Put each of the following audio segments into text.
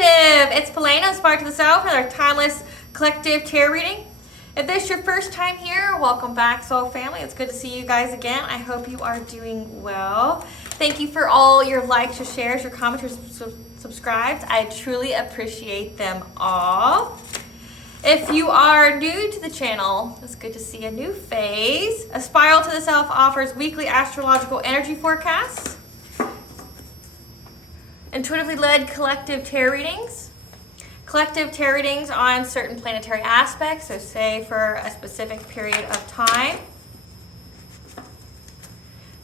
Collective. It's Polena, Spark to the Self, and our timeless collective tarot reading. If this is your first time here, welcome back, soul family. It's good to see you guys again. I hope you are doing well. Thank you for all your likes, your shares, your comments, your subscribes. I truly appreciate them all. If you are new to the channel, it's good to see a new face. A Spiral to the Self offers weekly astrological energy forecasts, intuitively led collective tarot readings, collective tarot readings on certain planetary aspects, so say for a specific period of time,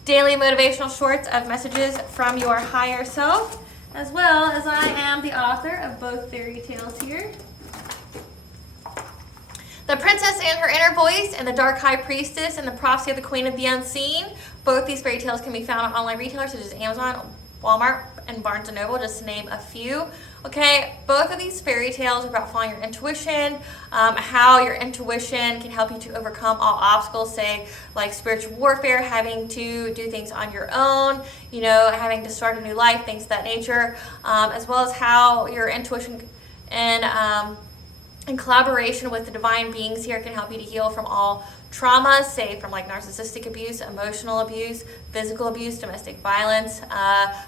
daily motivational shorts of messages from your higher self, as well as I am the author of both fairy tales here. The Princess and Her Inner Voice and The Dark High Priestess and The Prophecy of the Queen of the Unseen. Both these fairy tales can be found on online retailers such as Amazon, Walmart, and Barnes & Noble, just to name a few. Okay, both of these fairy tales are about following your intuition, how your intuition can help you to overcome all obstacles, say like spiritual warfare, having to do things on your own, you know, having to start a new life, things of that nature, as well as how your intuition and in collaboration with the divine beings here can help you to heal from all traumas, say from like narcissistic abuse, emotional abuse, physical abuse, domestic violence,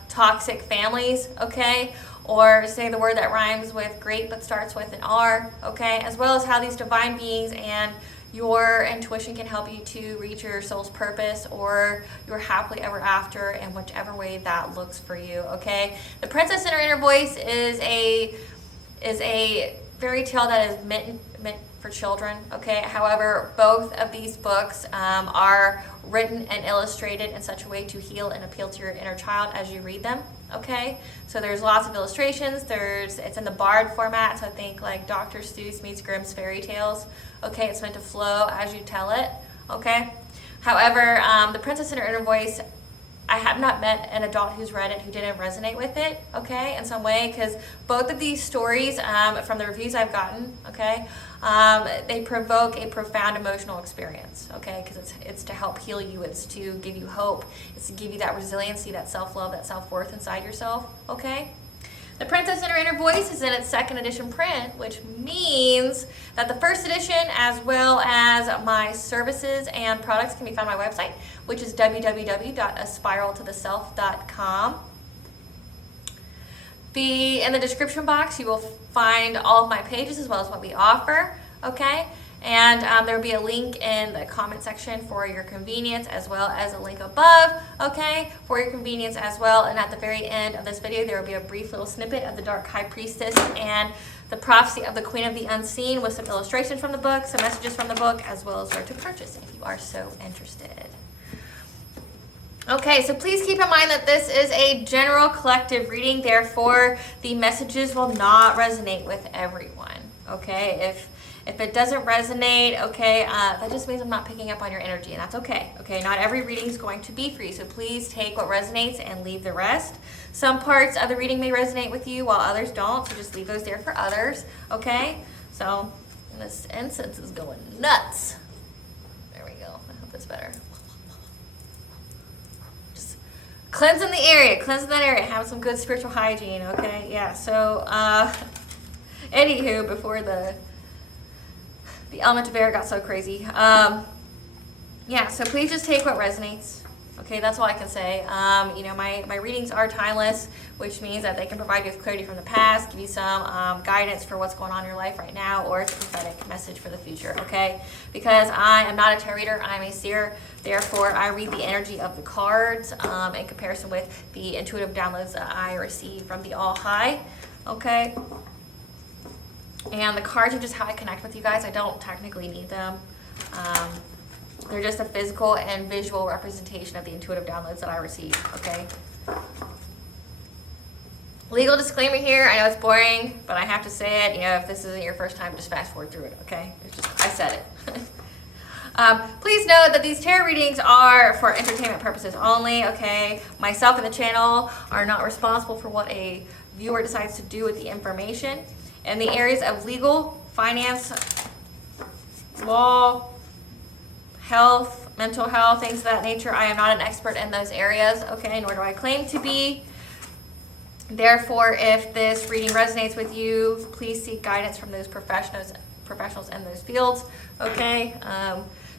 toxic families, okay? Or say the word that rhymes with great but starts with an R, okay? As well as how these divine beings and your intuition can help you to reach your soul's purpose or your happily ever after in whichever way that looks for you, okay? The Princess and Her Inner Voice is a fairy tale that is meant for children, okay? However, both of these books are written and illustrated in such a way to heal and appeal to your inner child as you read them, okay? So there's lots of illustrations. It's in the Bard format, so I think like Dr. Seuss meets Grimm's fairy tales, okay? It's meant to flow as you tell it, okay? However, The Princess and Her Inner Voice, I have not met an adult who's read it who didn't resonate with it, okay, in some way, because both of these stories, from the reviews I've gotten, okay, they provoke a profound emotional experience, okay, because it's to help heal you, it's to give you hope, it's to give you that resiliency, that self-love, that self-worth inside yourself, okay? The Princess and Her Inner Voice is in its second edition print, which means that the first edition, as well as my services and products, can be found on my website, which is www.aspiraltotheself.com. In the description box, you will find all of my pages as well as what we offer, okay? And there will be a link in the comment section for your convenience, as well as a link above, okay, for your convenience as well. And at the very end of this video, there will be a brief little snippet of The Dark High Priestess and The Prophecy of the Queen of the Unseen with some illustrations from the book, some messages from the book, as well as where to purchase if you are so interested. Okay, so please keep in mind that this is a general collective reading, therefore the messages will not resonate with everyone, okay? If it doesn't resonate, okay, that just means I'm not picking up on your energy, and that's okay, okay? Not every reading is going to be for you, so please take what resonates and leave the rest. Some parts of the reading may resonate with you while others don't, so just leave those there for others, okay? So, this incense is going nuts. There we go, I hope that's better. Just cleansing the area, cleansing that area, having some good spiritual hygiene, okay? Yeah, so, anywho, before the element of air got so crazy. Yeah, so please just take what resonates. Okay, that's all I can say. You know, my readings are timeless, which means that they can provide you with clarity from the past, give you some guidance for what's going on in your life right now, or it's a prophetic message for the future, okay? Because I am not a tarot reader, I'm a seer. Therefore, I read the energy of the cards in comparison with the intuitive downloads that I receive from the All High, okay? And the cards are just how I connect with you guys. I don't technically need them. They're just a physical and visual representation of the intuitive downloads that I receive, okay? Legal disclaimer here. I know it's boring, but I have to say it. You know, if this isn't your first time, just fast forward through it, okay? It's just, I said it. Please note that these tarot readings are for entertainment purposes only, okay? Myself and the channel are not responsible for what a viewer decides to do with the information. In the areas of legal, finance, law, health, mental health, things of that nature, I am not an expert in those areas, okay, nor do I claim to be. Therefore, if this reading resonates with you, please seek guidance from those professionals in those fields. Okay.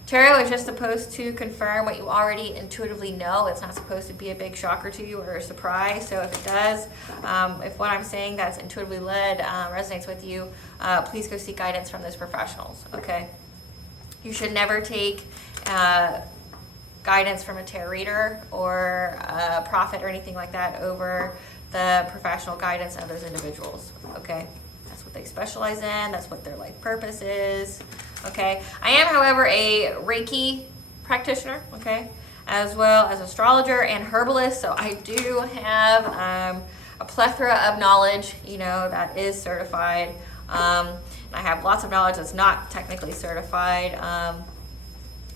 Tarot is just supposed to confirm what you already intuitively know. It's not supposed to be a big shocker to you or a surprise. So if it does, if what I'm saying that's intuitively led resonates with you, please go seek guidance from those professionals. Okay. You should never take guidance from a tarot reader or a prophet or anything like that over the professional guidance of those individuals. Okay. That's what they specialize in. That's what their life purpose is. Okay. I am, however, a Reiki practitioner, okay, as well as astrologer and herbalist. So I do have a plethora of knowledge, you know, that is certified. I have lots of knowledge that's not technically certified,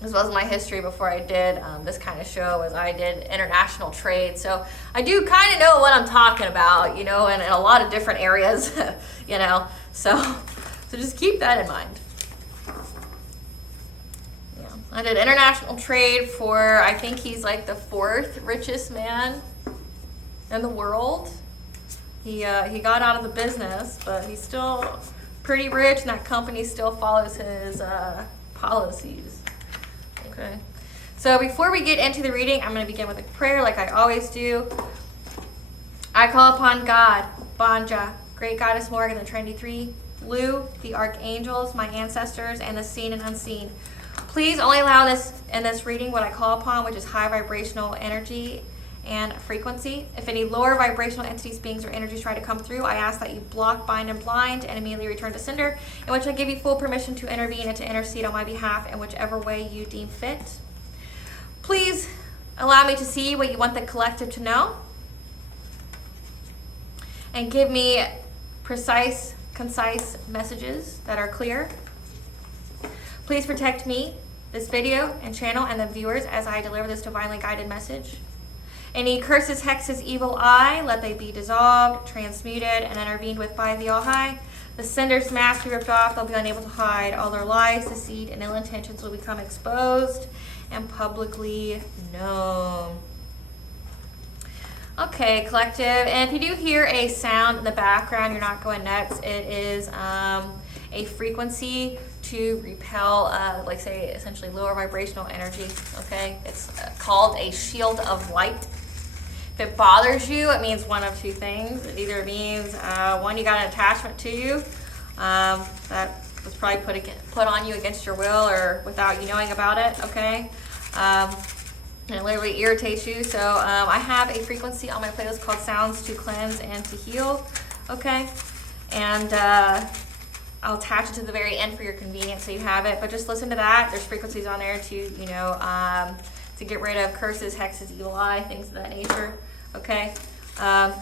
as well as my history before I did this kind of show, as I did international trade. So I do kind of know what I'm talking about, you know, and in a lot of different areas, you know. So just keep that in mind. Yeah, I did international trade for, I think he's like the 4th richest man in the world. He got out of the business, but he's still pretty rich, and that company still follows his policies. Okay. So before we get into the reading, I'm going to begin with a prayer like I always do. I call upon God, Banja, Great Goddess Morgan, the Trinity Three, Blue, the archangels, my ancestors, and the seen and unseen. Please only allow in this reading what I call upon, which is high vibrational energy and frequency. If any lower vibrational entities, beings, or energies try to come through, I ask that you block, bind, and blind, and immediately return to sender, in which I give you full permission to intervene and to intercede on my behalf in whichever way you deem fit. Please allow me to see what you want the collective to know, and give me precise, concise messages that are clear. Please protect me, this video and channel, and the viewers as I deliver this divinely guided message. Any curses, hexes, evil eye, let they be dissolved, transmuted, and intervened with by the All-High. The sender's mask be ripped off. They'll be unable to hide. All their lies, deceit, and ill intentions will become exposed and publicly known. Okay, collective. And if you do hear a sound in the background, you're not going nuts. It is a frequency to repel, like say, essentially lower vibrational energy. Okay, it's called a shield of light. If it bothers you, it means one of two things. It either means, one, you got an attachment to you that was probably put on you against your will or without you knowing about it, okay? And it literally irritates you. So I have a frequency on my playlist called Sounds to Cleanse and to Heal, okay? And I'll attach it to the very end for your convenience so you have it. But just listen to that. There's frequencies on there to, you know, to get rid of curses, hexes, evil eye, things of that nature, okay? But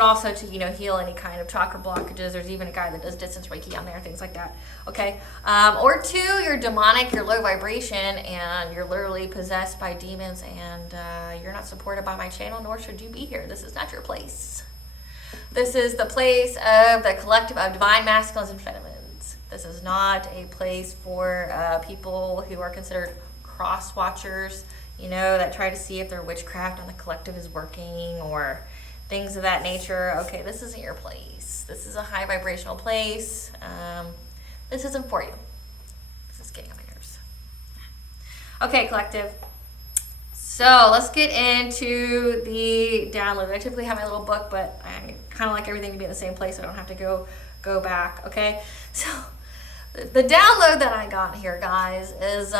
also to, you know, heal any kind of chakra blockages. There's even a guy that does distance Reiki on there, things like that, okay? Or two, you're demonic, you're low vibration, and you're literally possessed by demons, and you're not supported by my channel, nor should you be here. This is not your place. This is the place of the collective of divine masculines and feminines. This is not a place for people who are considered cross watchers, you know, that try to see if their witchcraft on the collective is working or things of that nature. Okay, this isn't your place. This is a high vibrational place. This isn't for you. This is getting on my nerves. Okay, collective. So let's get into the download. I typically have my little book, but I kind of like everything to be in the same place so I don't have to go back, okay? So the download that I got here, guys, is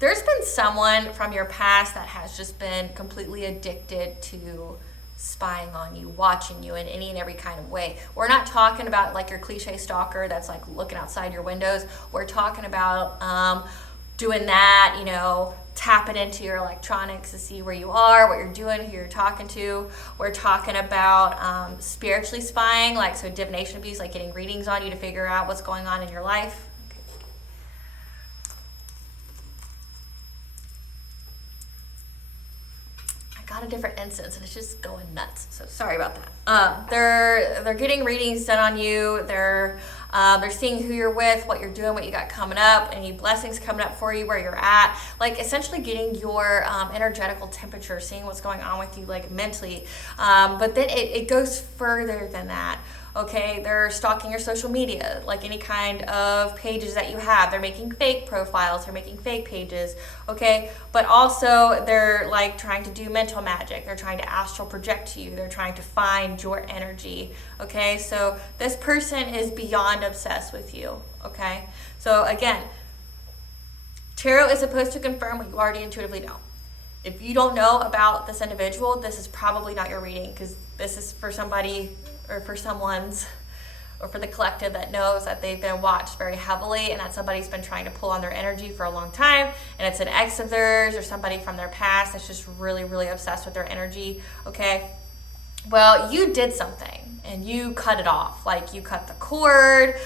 there's been someone from your past that has just been completely addicted to spying on you, watching you in any and every kind of way. We're not talking about like your cliche stalker that's like looking outside your windows. We're talking about doing that, you know, tapping into your electronics to see where you are, what you're doing, who you're talking to. We're talking about spiritually spying, like so divination abuse, like getting readings on you to figure out what's going on in your life. Got a different instance and it's just going nuts, so sorry about that. They're getting readings done on you. They're They're seeing who you're with, what you're doing, what you got coming up, any blessings coming up for you, where you're at. Like essentially getting your energetical temperature, seeing what's going on with you, like mentally. But then it goes further than that. Okay, they're stalking your social media, like any kind of pages that you have. They're making fake profiles, they're making fake pages, okay? But also they're like trying to do mental magic. They're trying to astral project to you. They're trying to find your energy, okay? So this person is beyond obsessed with you, okay? So again, tarot is supposed to confirm what you already intuitively know. If you don't know about this individual, this is probably not your reading, because this is for somebody or for someone's or for the collective that knows that they've been watched very heavily and that somebody's been trying to pull on their energy for a long time, and it's an ex of theirs or somebody from their past that's just really, really obsessed with their energy, okay? Well, you did something and you cut it off. Like you cut the cord,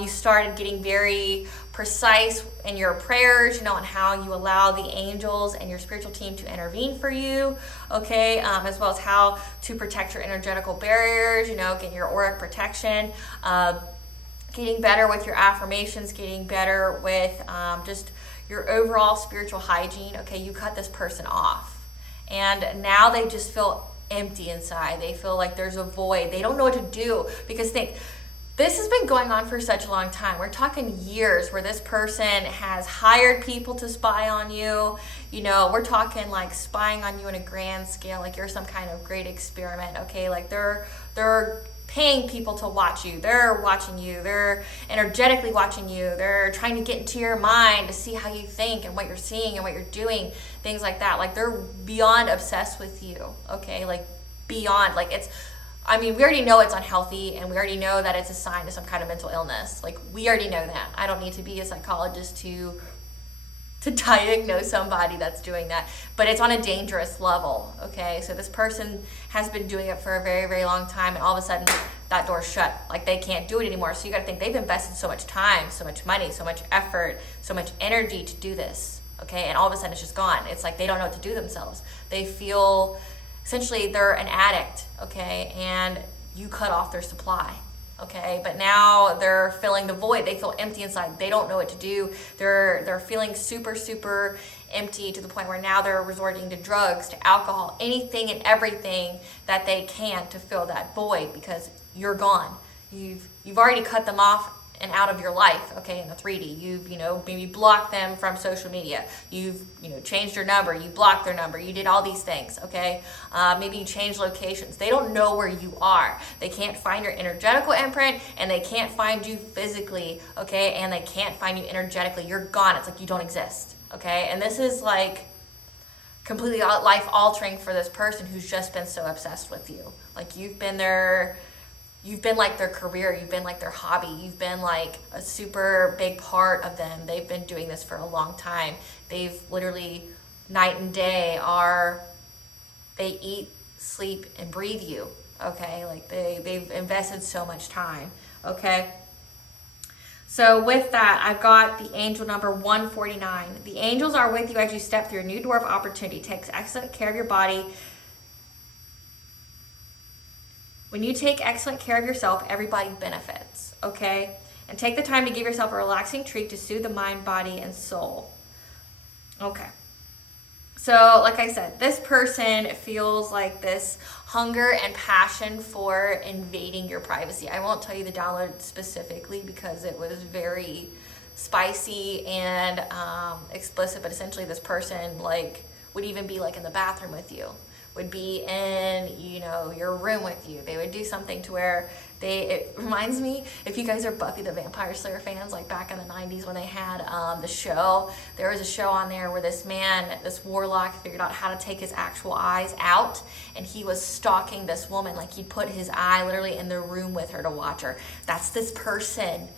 you started getting very precise in your prayers, on how you allow the angels and your spiritual team to intervene for you, okay? As well as how to protect your energetical barriers, get your auric protection, getting better with your affirmations, getting better with just your overall spiritual hygiene, okay? You cut this person off. And now they just feel empty inside. They feel like there's a void. They don't know what to do, because this has been going on for such a long time. We're talking years where this person has hired people to spy on you. We're talking like spying on you in a grand scale, like you're some kind of great experiment, okay? Like they're paying people to watch you. They're watching you. They're energetically watching you. They're trying to get into your mind to see how you think and what you're seeing and what you're doing, things like that. Like they're beyond obsessed with you, okay? Like beyond, like we already know it's unhealthy, and we already know that it's a sign of some kind of mental illness. Like we already know that. I don't need to be a psychologist to diagnose somebody that's doing that, but it's on a dangerous level, okay? So this person has been doing it for a very, very long time, and all of a sudden that door's shut. Like they can't do it anymore. So you got to think they've invested so much time, so much money, so much effort, so much energy to do this, okay? And all of a sudden it's just gone. It's like they don't know what to do themselves. They feel essentially they're an addict, okay? And you cut off their supply. Okay, but now they're filling the void. They feel empty inside. They don't know what to do. They're feeling super, super empty, to the point where now they're resorting to drugs, to alcohol, anything and everything that they can to fill that void, because you're gone. You've already cut them off and out of your life, okay, in the 3D. You've, maybe blocked them from social media. You've, changed your number. You blocked their number. You did all these things, okay? Maybe you changed locations. They don't know where you are. They can't find your energetical imprint, and they can't find you physically, okay? And they can't find you energetically. You're gone. It's like you don't exist, okay? And this is like completely life altering for this person who's just been so obsessed with you. Like you've been like their career, you've been like their hobby, you've been like a super big part of them. They've been doing this for a long time. They've literally night and day they eat, sleep, and breathe you, okay? Like they've invested so much time, okay? So with that, I've got the angel number 149. The angels are with you as you step through a new door of opportunity. Take excellent care of your body. When you take excellent care of yourself, everybody benefits, okay? And take the time to give yourself a relaxing treat to soothe the mind, body, and soul. Okay. So, like I said, this person feels like this hunger and passion for invading your privacy. I won't tell you the download specifically because it was very spicy and explicit, but essentially this person would even be in the bathroom with you, would be in your room with you. They would do something to where it reminds me, if you guys are Buffy the Vampire Slayer fans, like back in the 90s when they had the show, there was a show on there where this warlock figured out how to take his actual eyes out, and he was stalking this woman. Like he'd put his eye literally in the room with her to watch her. That's this person.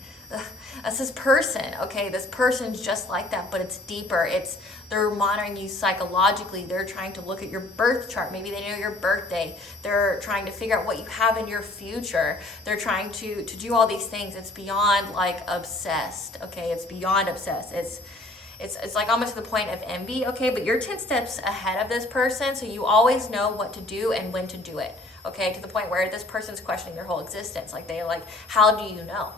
That's this person, okay? This person's just like that, but it's deeper. They're monitoring you psychologically. They're trying to look at your birth chart. Maybe they know your birthday. They're trying to figure out what you have in your future. They're trying to do all these things. It's beyond obsessed, okay? It's beyond obsessed. It's like almost to the point of envy, okay? But you're 10 steps ahead of this person, so you always know what to do and when to do it, okay? To the point where this person's questioning their whole existence. How do you know?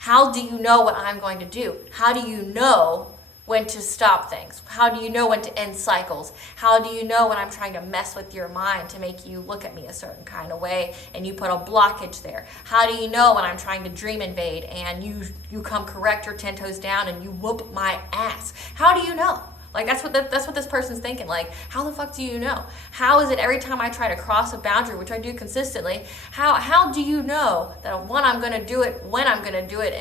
How do you know what I'm going to do? How do you know when to stop things? How do you know when to end cycles? How do you know when I'm trying to mess with your mind to make you look at me a certain kind of way and you put a blockage there? How do you know when I'm trying to dream invade and you come correct your 10 toes down and you whoop my ass? How do you know? Like, that's what this person's thinking. Like, how the fuck do you know? How is it every time I try to cross a boundary, which I do consistently, how do you know that one, I'm going to do it, when I'm going to do it,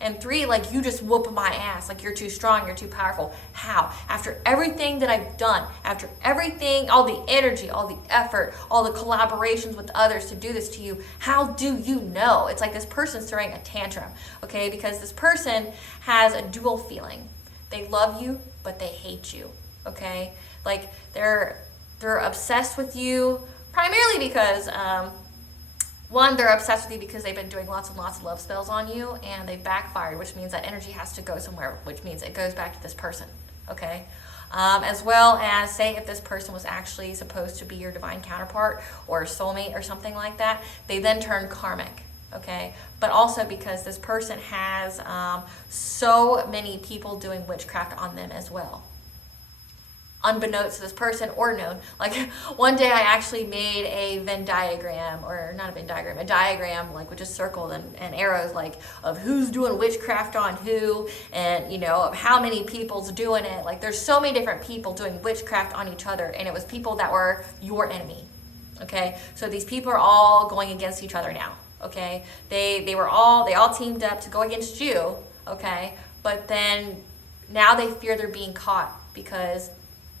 and three, like, you just whoop my ass, like you're too strong, you're too powerful? How? After everything that I've done, after everything, all the energy, all the effort, all the collaborations with others to do this to you, how do you know? It's like this person's throwing a tantrum, okay? Because this person has a dual feeling. They love you, but they hate you, okay? Like, they're obsessed with you primarily because, one, they're obsessed with you because they've been doing lots and lots of love spells on you, and they backfired, which means that energy has to go somewhere, which means it goes back to this person, okay? As well as, say, if this person was actually supposed to be your divine counterpart or soulmate or something like that, they then turn karmic. Okay, but also because this person has so many people doing witchcraft on them as well, unbeknownst to this person or known. Like, one day I actually made a Venn diagram, or not a Venn diagram, a diagram, like, with just circles and arrows, like, of who's doing witchcraft on who, and, you know, of how many people's doing it. Like, there's so many different people doing witchcraft on each other, and it was people that were your enemy. Okay, so these people are all going against each other now. Okay, they all teamed up to go against you, okay, but then now they fear they're being caught, because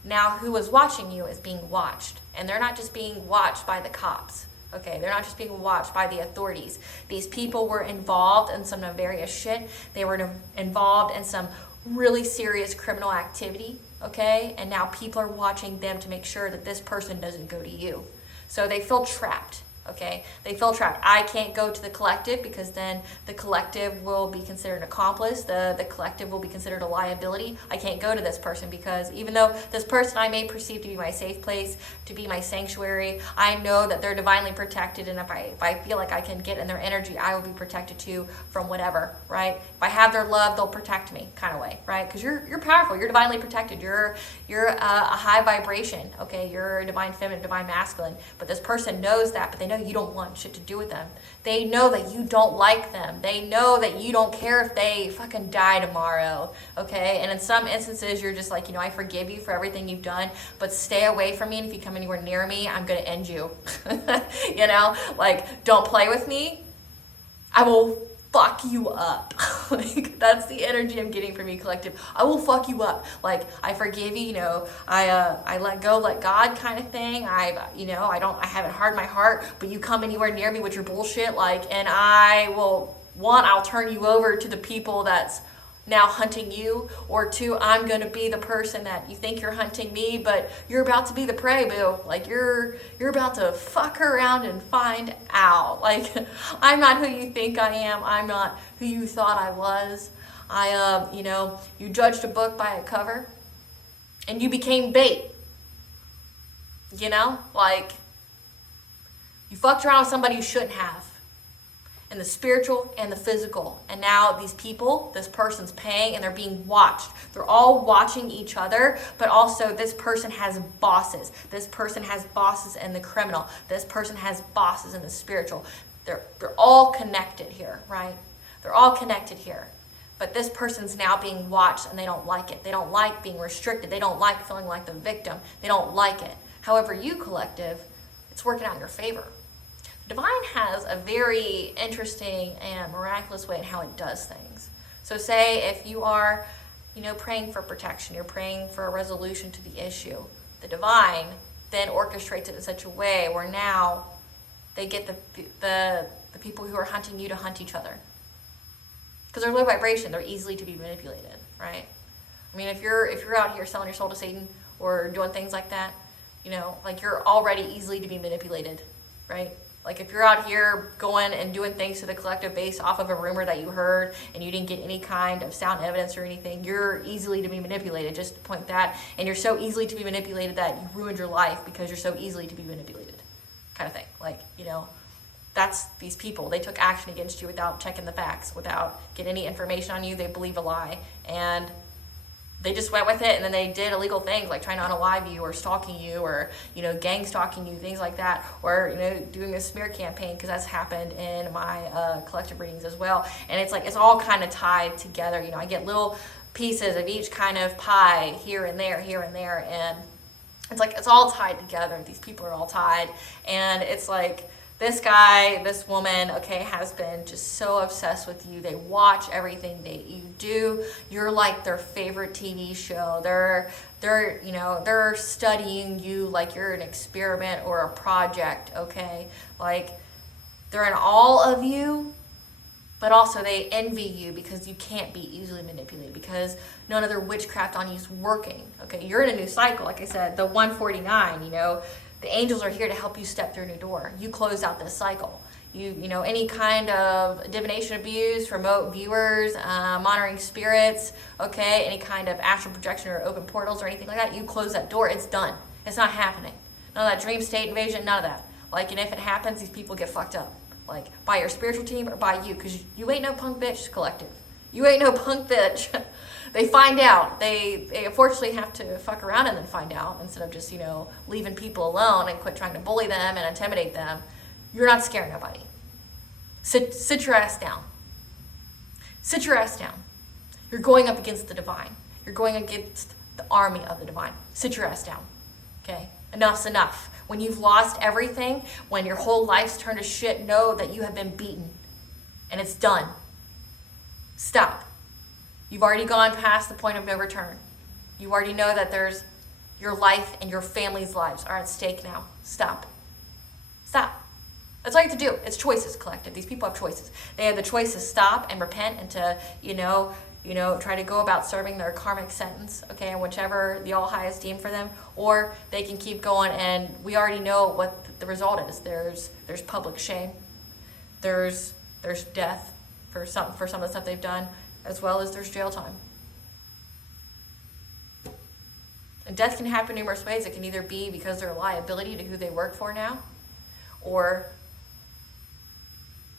now who was watching you is being watched, and they're not just being watched by the cops, okay, they're not just being watched by the authorities. These people were involved in some nefarious shit. They were involved in some really serious criminal activity, okay, and now people are watching them to make sure that this person doesn't go to you. So they feel trapped. Okay, they feel trapped. I can't go to the collective because then the collective will be considered an accomplice. The collective will be considered a liability. I can't go to this person because even though this person I may perceive to be my safe place, to be my sanctuary, I know that they're divinely protected, and if I feel like I can get in their energy, I will be protected too from whatever, right? If I have their love, they'll protect me, kind of way, right? Because you're powerful, you're divinely protected, you're a high vibration, okay? You're a divine feminine, divine masculine, but this person knows that, but they know you don't want shit to do with them. They know that you don't like them. They know that you don't care if they fucking die tomorrow, okay? And in some instances, you're just like, you know, I forgive you for everything you've done, but stay away from me, and if you come anywhere near me, I'm gonna end you. You know, like, don't play with me. I will fuck you up. Like, that's the energy I'm getting from you, collective. I will fuck you up. Like, I forgive you, you know, I let go, let God kind of thing. I haven't hardened my heart, but you come anywhere near me with your bullshit, like, and I'll turn you over to the people that's now hunting you, or two, I'm gonna be the person that you think you're hunting me, but you're about to be the prey, boo. Like, you're about to fuck around and find out. Like, I'm not who you think I am. I'm not who you thought I was. You judged a book by a cover, and you became bait. You know, like, you fucked around with somebody you shouldn't have. And the spiritual and the physical. And now these people, this person's paying, and they're being watched. They're all watching each other, but also this person has bosses. This person has bosses in the criminal. This person has bosses in the spiritual. They're all connected here, right? They're all connected here. But this person's now being watched, and they don't like it. They don't like being restricted. They don't like feeling like the victim. They don't like it. However, you, collective, it's working out in your favor. Divine has a very interesting and miraculous way in how it does things. So say if you are, praying for protection, you're praying for a resolution to the issue, the divine then orchestrates it in such a way where now they get the people who are hunting you to hunt each other. Because they're low vibration, they're easily to be manipulated, right? I mean, if you're out here selling your soul to Satan or doing things like that, you're already easily to be manipulated, right? Like, if you're out here going and doing things to the collective based off of a rumor that you heard and you didn't get any kind of sound evidence or anything, you're easily to be manipulated, just to point that. And you're so easily to be manipulated that you ruined your life because you're so easily to be manipulated, kind of thing. Like, That's these people. They took action against you without checking the facts, without getting any information on you. They believe a lie, and they just went with it, and then they did illegal things like trying to unalive you or stalking you or, gang stalking you, things like that, or, doing a smear campaign, because that's happened in my collective readings as well. And it's all kind of tied together. I get little pieces of each kind of pie here and there, and it's all tied together. These people are all tied, and it's like, this guy, this woman, has been just so obsessed with you. They watch everything that you do. You're like their favorite TV show. They're studying you like you're an experiment or a project, okay? Like, they're in awe of you, but also they envy you because you can't be easily manipulated, because none of their witchcraft on you is working, okay? You're in a new cycle, like I said, the 149, the angels are here to help you step through a new door. You close out this cycle. Any kind of divination abuse, remote viewers, monitoring spirits, any kind of astral projection or open portals or anything like that, you close that door. It's done. It's not happening. None of that dream state invasion, none of that. And if it happens, these people get fucked up. By your spiritual team or by you, because you ain't no punk bitch collective. You ain't no punk bitch. They find out. They unfortunately have to fuck around and then find out, instead of just, leaving people alone and quit trying to bully them and intimidate them. You're not scaring nobody. Sit your ass down. Sit your ass down. You're going up against the divine. You're going against the army of the divine. Sit your ass down. Okay? Enough's enough. When you've lost everything, when your whole life's turned to shit, know that you have been beaten. And it's done. Stop. You've already gone past the point of no return. You already know that there's your life and your family's lives are at stake now. Stop. Stop. That's all you have to do. It's choices, collective. These people have choices. They have the choice to stop and repent and to, try to go about serving their karmic sentence, and whichever the All High has deemed for them, or they can keep going, and we already know what the result is. There's public shame. There's death for some of the stuff they've done, as well as there's jail time. And death can happen numerous ways. It can either be because they're a liability to who they work for now, or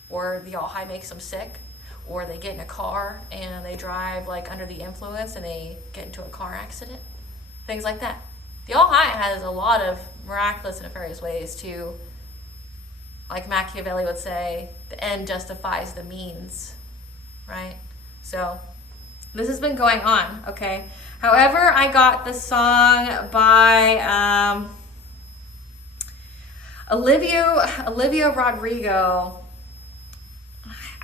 the All High makes them sick, or they get in a car and they drive under the influence and they get into a car accident. Things like that. The All High has a lot of miraculous and nefarious ways to, like Machiavelli would say, the end justifies the means, right? So this has been going on, okay? However, I got the song by Olivia Rodrigo.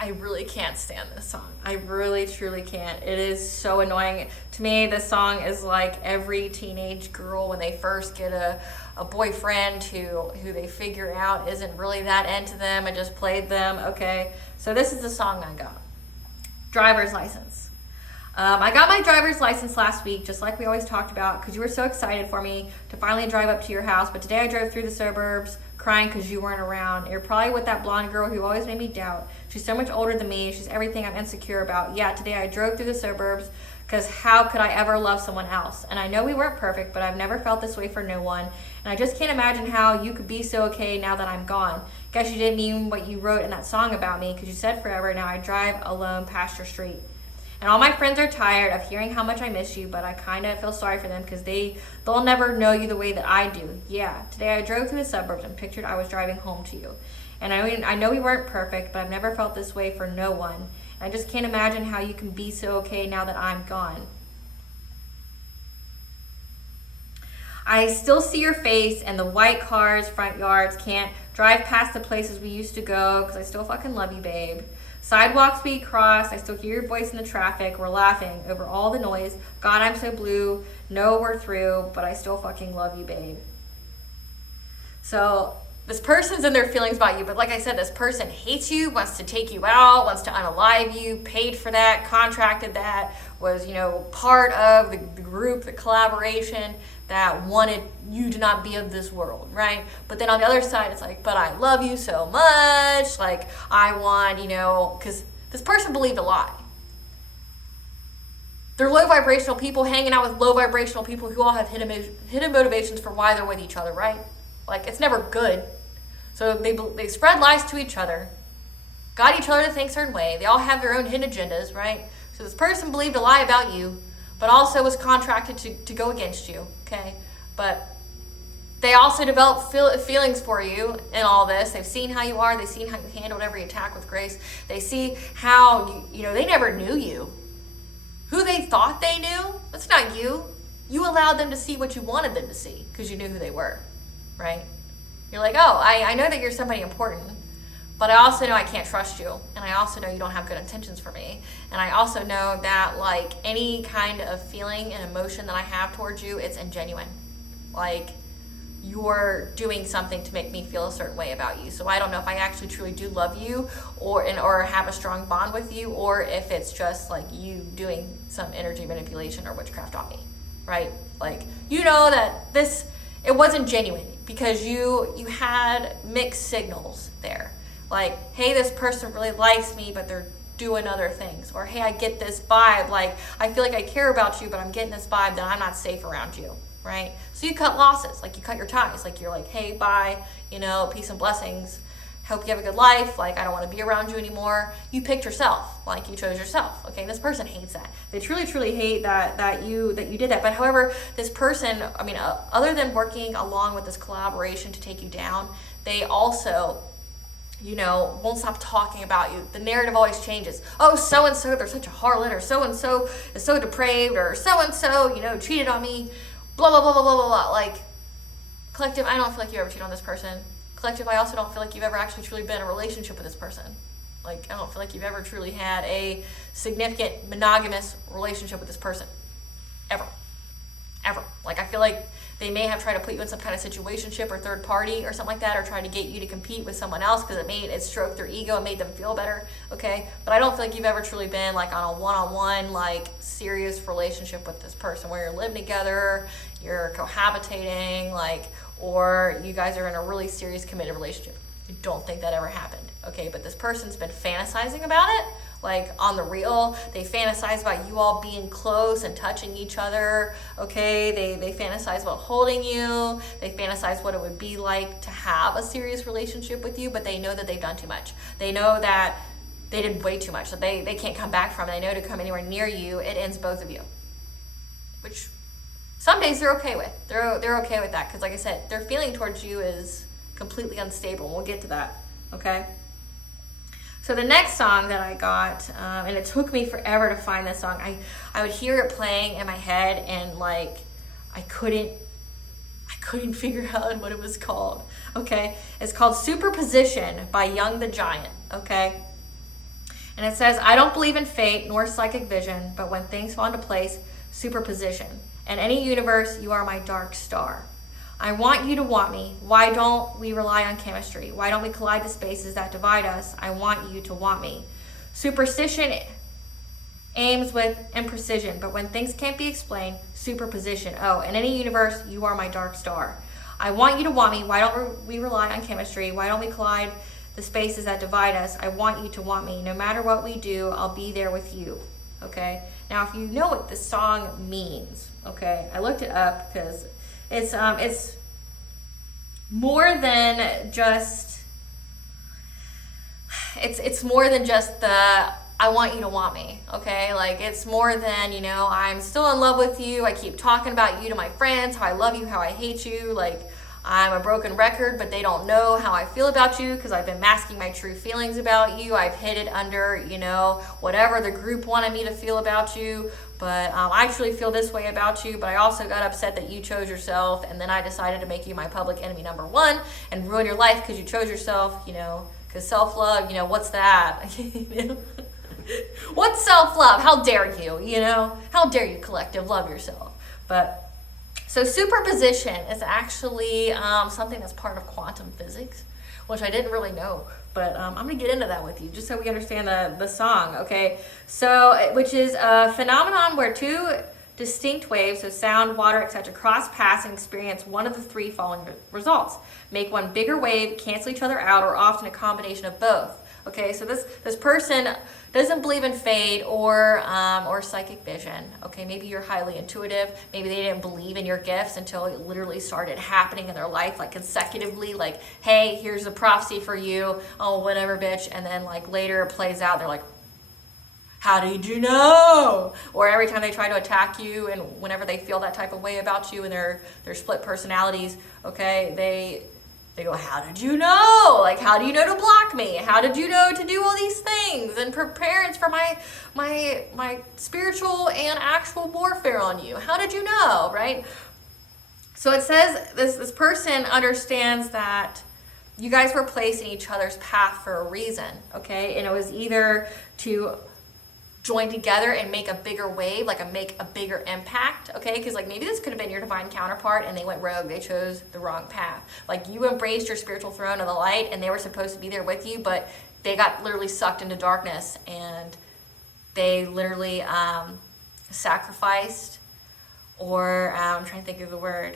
I really can't stand this song. I really, truly can't. It is so annoying. To me, this song is like every teenage girl when they first get a boyfriend who they figure out isn't really that into them and just played them, okay? So this is the song I got. Driver's license. I got my driver's license last week, just like we always talked about, because you were so excited for me to finally drive up to your house. But today I drove through the suburbs crying because you weren't around. You're probably with that blonde girl who always made me doubt. She's so much older than me. She's everything I'm insecure about. Yeah, today I drove through the suburbs because how could I ever love someone else? And I know we weren't perfect, but I've never felt this way for no one. And I just can't imagine how you could be so okay now that I'm gone. Guess you didn't mean what you wrote in that song about me, because you said forever. Now I drive alone past your street. And all my friends are tired of hearing how much I miss you, but I kind of feel sorry for them because they'll never know you the way that I do. Yeah, today I drove through the suburbs and pictured I was driving home to you. And I know we weren't perfect, but I've never felt this way for no one. And I just can't imagine how you can be so okay now that I'm gone. I still see your face and the white cars, front yards, can't drive past the places we used to go because I still fucking love you, babe. Sidewalks we cross, I still hear your voice in the traffic. We're laughing over all the noise. God, I'm so blue. No, we're through, but I still fucking love you, babe. So this person's in their feelings about you, but like I said, this person hates you, wants to take you out, wants to unalive you, paid for that, contracted that, was, part of the group, the collaboration that wanted you to not be of this world, right? But then on the other side, it's like, but I love you so much, like, I want, because this person believed a lie. They're low vibrational people hanging out with low vibrational people who all have hidden motivations for why they're with each other, right? Like, it's never good. So they spread lies to each other, got each other to think a certain way. They all have their own hidden agendas, right? So this person believed a lie about you, but also was contracted to go against you, okay? But they also develop feelings for you in all this. They've seen how you are. They've seen how you handled every attack with grace. They see how, they never knew you. Who they thought they knew, that's not you. You allowed them to see what you wanted them to see because you knew who they were, right? You're like, oh, I know that you're somebody important, but I also know I can't trust you. And I also know you don't have good intentions for me. And I also know that, like, any kind of feeling and emotion that I have towards you, it's ingenuine. Like, you're doing something to make me feel a certain way about you. So I don't know if I actually truly do love you or have a strong bond with you, or if it's just like you doing some energy manipulation or witchcraft on me, right? Like, that it wasn't genuine because you had mixed signals there. Like, hey, this person really likes me, but they're doing other things. Or, hey, I get this vibe, like, I feel like I care about you, but I'm getting this vibe that I'm not safe around you. Right? So you cut losses, like you cut your ties, like you're like, hey, bye, peace and blessings. Hope you have a good life. Like, I don't want to be around you anymore. You picked yourself, like you chose yourself. Okay. And this person hates that. They truly, truly hate that you did that. But however, this person, other than working along with this collaboration to take you down, they also, won't stop talking about you. The narrative always changes. Oh, so-and-so, they're such a harlot, or so-and-so is so depraved, or so-and-so, cheated on me. Blah, blah, blah, blah, blah, blah, blah. Like, collective, I don't feel like you ever cheated on this person. Collective, I also don't feel like you've ever actually truly been in a relationship with this person. Like, I don't feel like you've ever truly had a significant monogamous relationship with this person. Ever. Like, I feel like they may have tried to put you in some kind of situationship or third party or something like that, or tried to get you to compete with someone else because it stroked their ego and made them feel better, okay? But I don't feel like you've ever truly been, like, on a one-on-one, like, serious relationship with this person where you're living together, you're cohabitating, like, or you guys are in a really serious committed relationship. I don't think that ever happened, okay? But this person's been fantasizing about it, like, on the real. They fantasize about you all being close and touching each other, okay? They fantasize about holding you. They fantasize what it would be like to have a serious relationship with you, but they know that they've done too much. They know that they did way too much, so they can't come back from it. They know to come anywhere near you, it ends both of you, which some days they're okay with. They're okay with that because, like I said, their feeling towards you is completely unstable, and we'll get to that, okay? So the next song that I got, and it took me forever to find this song. I would hear it playing in my head, and like I couldn't figure out what it was called. Okay, it's called "Superposition" by Young the Giant. Okay, and it says, "I don't believe in fate nor psychic vision, but when things fall into place, superposition. In any universe, you are my dark star. I want you to want me. Why don't we rely on chemistry? Why don't we collide the spaces that divide us? I want you to want me. Superstition aims with imprecision, but when things can't be explained, superposition. Oh, in any universe, you are my dark star. I want you to want me. Why don't we rely on chemistry? Why don't we collide the spaces that divide us? I want you to want me. No matter what we do, I'll be there with you." Okay? Now, if you know what this song means, okay, I looked it up because it's more than just it's more than just the "I want you to want me," okay? Like, it's more than, I'm still in love with you, I keep talking about you to my friends, how I love you, how I hate you, like, I'm a broken record, but they don't know how I feel about you because I've been masking my true feelings about you. I've hid it under, whatever the group wanted me to feel about you. But I actually feel this way about you, but I also got upset that you chose yourself, and then I decided to make you my public enemy number one and ruin your life because you chose yourself, because self-love, what's that? What's self-love? How dare you, How dare you, collective, love yourself? But so superposition is actually something that's part of quantum physics, which I didn't really know, but I'm going to get into that with you just so we understand the song, okay? So, which is a phenomenon where two distinct waves, so sound, water, etc., cross-pass and experience one of the three following results. Make one bigger wave, cancel each other out, or often a combination of both. Okay, so this person doesn't believe in fate or psychic vision. Okay, maybe you're highly intuitive. Maybe they didn't believe in your gifts until it literally started happening in their life, like consecutively. Like, hey, here's a prophecy for you. Oh, whatever, bitch. And then like later it plays out. They're like, how did you know? Or every time they try to attack you, and whenever they feel that type of way about you and their split personalities, okay, they go, how did you know? Like, how do you know to block me? How did you know to do all these things and prepare for my spiritual and actual warfare on you? How did you know, right? So it says this person understands that you guys were placed in each other's path for a reason, okay? And it was either to join together and make a bigger wave, like make a bigger impact, okay? Because like maybe this could have been your divine counterpart and they went rogue, they chose the wrong path. Like you embraced your spiritual throne of the light and they were supposed to be there with you, but they got literally sucked into darkness and they literally sacrificed, or I'm trying to think of the word.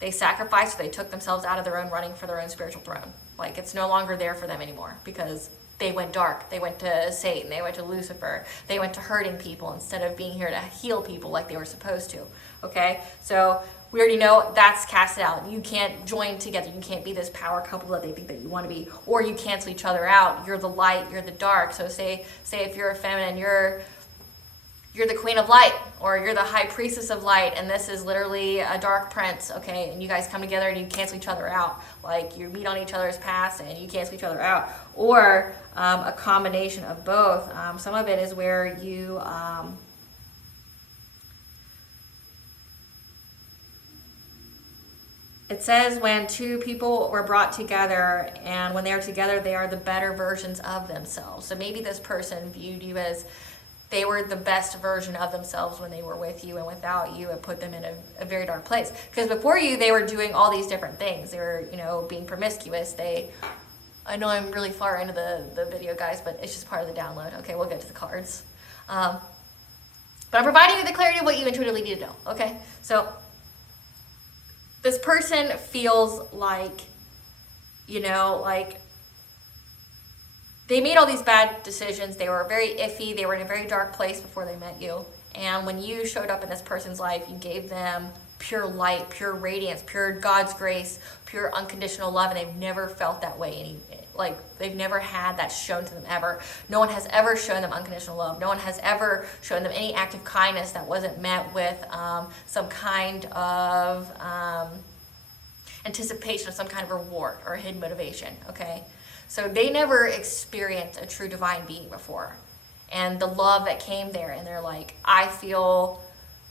They sacrificed, or they took themselves out of their own running for their own spiritual throne. Like it's no longer there for them anymore because they went dark. They went to Satan. They went to Lucifer. They went to hurting people instead of being here to heal people like they were supposed to. Okay? So we already know that's casted out. You can't join together. You can't be this power couple that they think that you want to be. Or you cancel each other out. You're the light. You're the dark. So say if you're a feminine, you're the queen of light, or you're the high priestess of light, and this is literally a dark prince, okay? And you guys come together and you cancel each other out. Like you meet on each other's paths and you cancel each other out. Or a combination of both. Some of it is where you it says when two people were brought together, and when they are together, they are the better versions of themselves. So maybe this person viewed you as they were the best version of themselves when they were with you, and without you, it put them in a very dark place. Because before you, they were doing all these different things. They were, being promiscuous. I know I'm really far into the video, guys, but it's just part of the download. Okay, we'll get to the cards. But I'm providing you the clarity of what you intuitively need to know, okay? So this person feels like, they made all these bad decisions. They were very iffy. They were in a very dark place before they met you. And when you showed up in this person's life, you gave them pure light, pure radiance, pure God's grace, pure unconditional love, and they've never felt that way. They've never had that shown to them ever. No one has ever shown them unconditional love. No one has ever shown them any act of kindness that wasn't met with some kind of anticipation of some kind of reward or a hidden motivation, okay? So they never experienced a true divine being before. And the love that came there, and they're like, I feel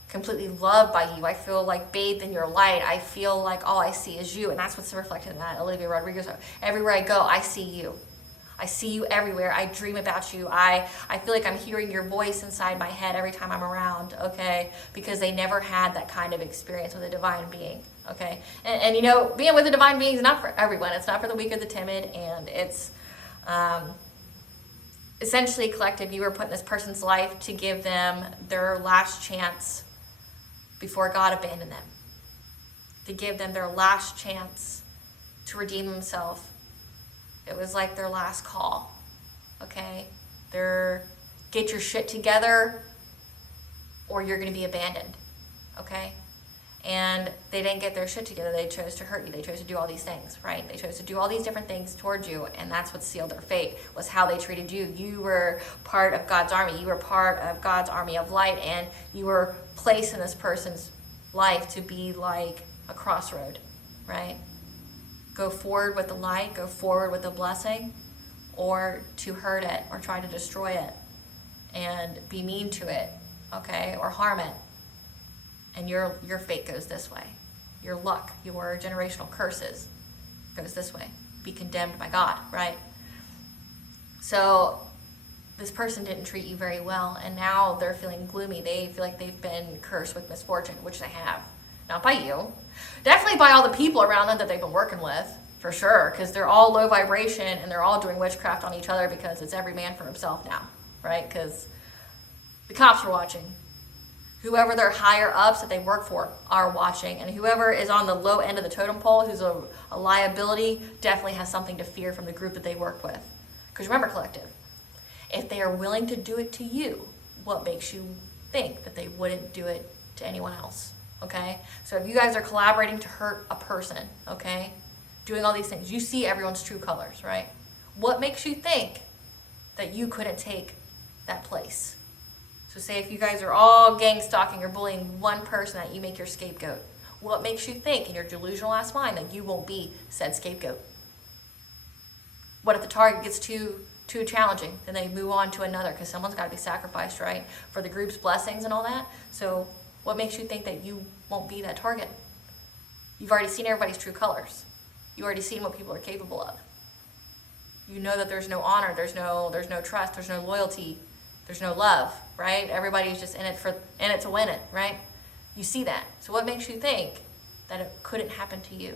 completely loved by you. I feel like bathed in your light. I feel like all I see is you. And that's what's reflected in that Olivia Rodrigo song. Everywhere I go, I see you. I see you everywhere. I dream about you. I feel like I'm hearing your voice inside my head every time I'm around, okay? Because they never had that kind of experience with a divine being, okay? And being with a divine being is not for everyone. It's not for the weak or the timid, and it's essentially collective. You were put in this person's life to give them their last chance before God abandoned them, to give them their last chance to redeem themselves. It was like their last call, okay? Get your shit together or you're going to be abandoned, okay? And they didn't get their shit together. They chose to hurt you. They chose to do all these things, right? They chose to do all these different things towards you, and that's what sealed their fate, was how they treated you. You were part of God's army. You were part of God's army of light, and you were placed in this person's life to be like a crossroad, right? Go forward with the light, go forward with the blessing, or to hurt it or try to destroy it and be mean to it, okay, or harm it. And your fate goes this way. Your luck, your generational curses goes this way. Be condemned by God, right? So this person didn't treat you very well, and now they're feeling gloomy. They feel like they've been cursed with misfortune, which they have. Not by you. Definitely by all the people around them that they've been working with, for sure, because they're all low vibration and they're all doing witchcraft on each other because it's every man for himself now, right? Because the cops are watching. Whoever their higher ups that they work for are watching, and whoever is on the low end of the totem pole, who's a liability, definitely has something to fear from the group that they work with. Because remember, collective, if they are willing to do it to you, what makes you think that they wouldn't do it to anyone else? Okay? So if you guys are collaborating to hurt a person, okay, doing all these things, you see everyone's true colors, right? What makes you think that you couldn't take that place? So say if you guys are all gang stalking or bullying one person that you make your scapegoat, what makes you think in your delusional ass mind that you won't be said scapegoat? What if the target gets too challenging? Then they move on to another because someone's got to be sacrificed, right? For the group's blessings and all that. So what makes you think that you won't be that target? You've already seen everybody's true colors. You already seen what people are capable of. You know that there's no honor, there's no trust, there's no loyalty, there's no love, right? Everybody's just in it to win it, right? You see that. So what makes you think that it couldn't happen to you?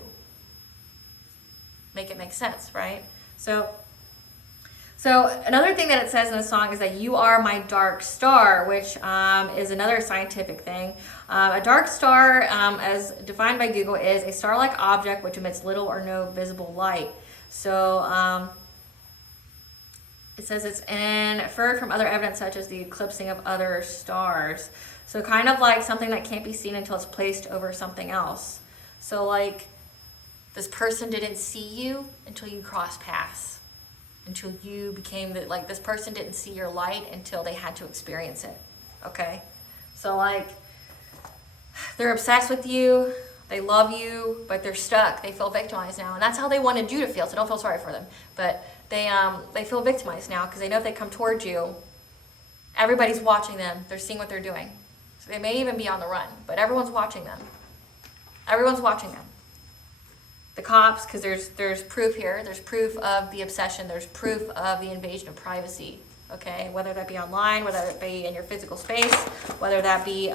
Make it make sense, right? So another thing that it says in the song is that you are my dark star, which is another scientific thing. A dark star, as defined by Google, is a star-like object which emits little or no visible light. So it says it's inferred from other evidence such as the eclipsing of other stars. So kind of like something that can't be seen until it's placed over something else. So like this person didn't see you until you crossed paths. Until you became this person didn't see your light until they had to experience it. Okay? So like they're obsessed with you, they love you, but they're stuck. They feel victimized now. And that's how they wanted you to feel, so don't feel sorry for them. But they feel victimized now because they know if they come towards you, everybody's watching them. They're seeing what they're doing. So they may even be on the run, but everyone's watching them. Everyone's watching them. The cops, because there's proof here. There's proof of the obsession. There's proof of the invasion of privacy. Okay, whether that be online, whether it be in your physical space, whether that be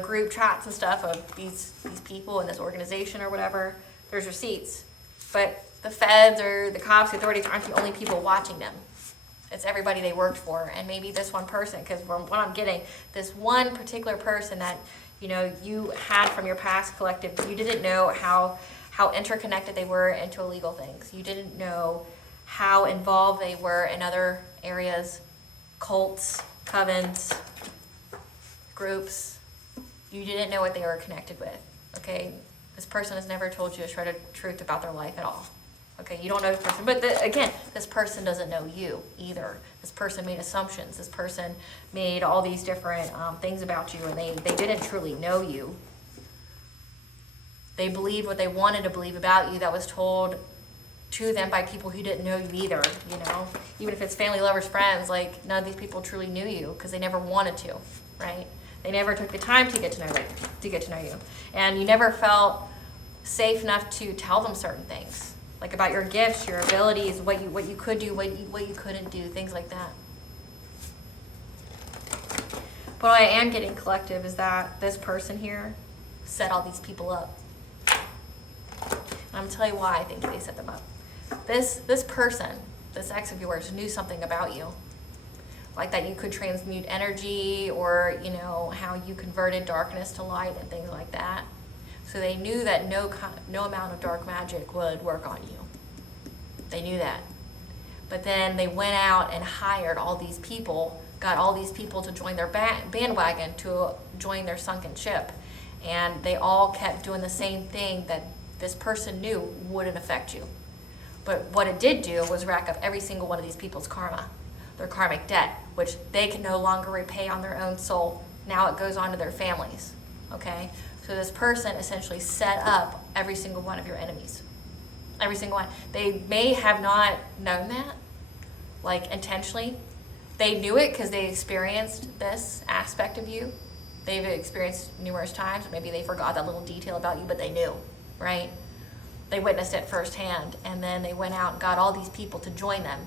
group chats and stuff of these people in this organization or whatever. There's receipts, but the feds or the cops, the authorities aren't the only people watching them. It's everybody they worked for, and maybe this one person, because from what I'm getting, this one particular person that you had from your past collective, you didn't know how interconnected they were into illegal things. You didn't know how involved they were in other areas, cults, covens, groups. You didn't know what they were connected with. Okay, this person has never told you a shred of truth about their life at all. Okay, you don't know this person, but again, this person doesn't know you either. This person made assumptions. This person made all these different things about you, and they didn't truly know you. They believed what they wanted to believe about you that was told to them by people who didn't know you either, Even if it's family, lovers, friends, like none of these people truly knew you because they never wanted to, right? They never took the time to get to know you. And you never felt safe enough to tell them certain things. Like about your gifts, your abilities, what you could do, what you couldn't do, things like that. But what I am getting collective is that this person here set all these people up. And I'm going to tell you why I think they set them up. This person, this ex of yours, knew something about you. Like that you could transmute energy, or how you converted darkness to light and things like that. So they knew that no amount of dark magic would work on you. They knew that. But then they went out and hired all these people, got all these people to join their bandwagon, to join their sunken ship. And they all kept doing the same thing that this person knew wouldn't affect you. But what it did do was rack up every single one of these people's karma, their karmic debt, which they can no longer repay on their own soul. Now it goes on to their families, okay? So this person essentially set up every single one of your enemies. Every single one. They may have not known that, like intentionally. They knew it because they experienced this aspect of you. They've experienced numerous times. Maybe they forgot that little detail about you, but they knew, right? They witnessed it firsthand, and then they went out and got all these people to join them.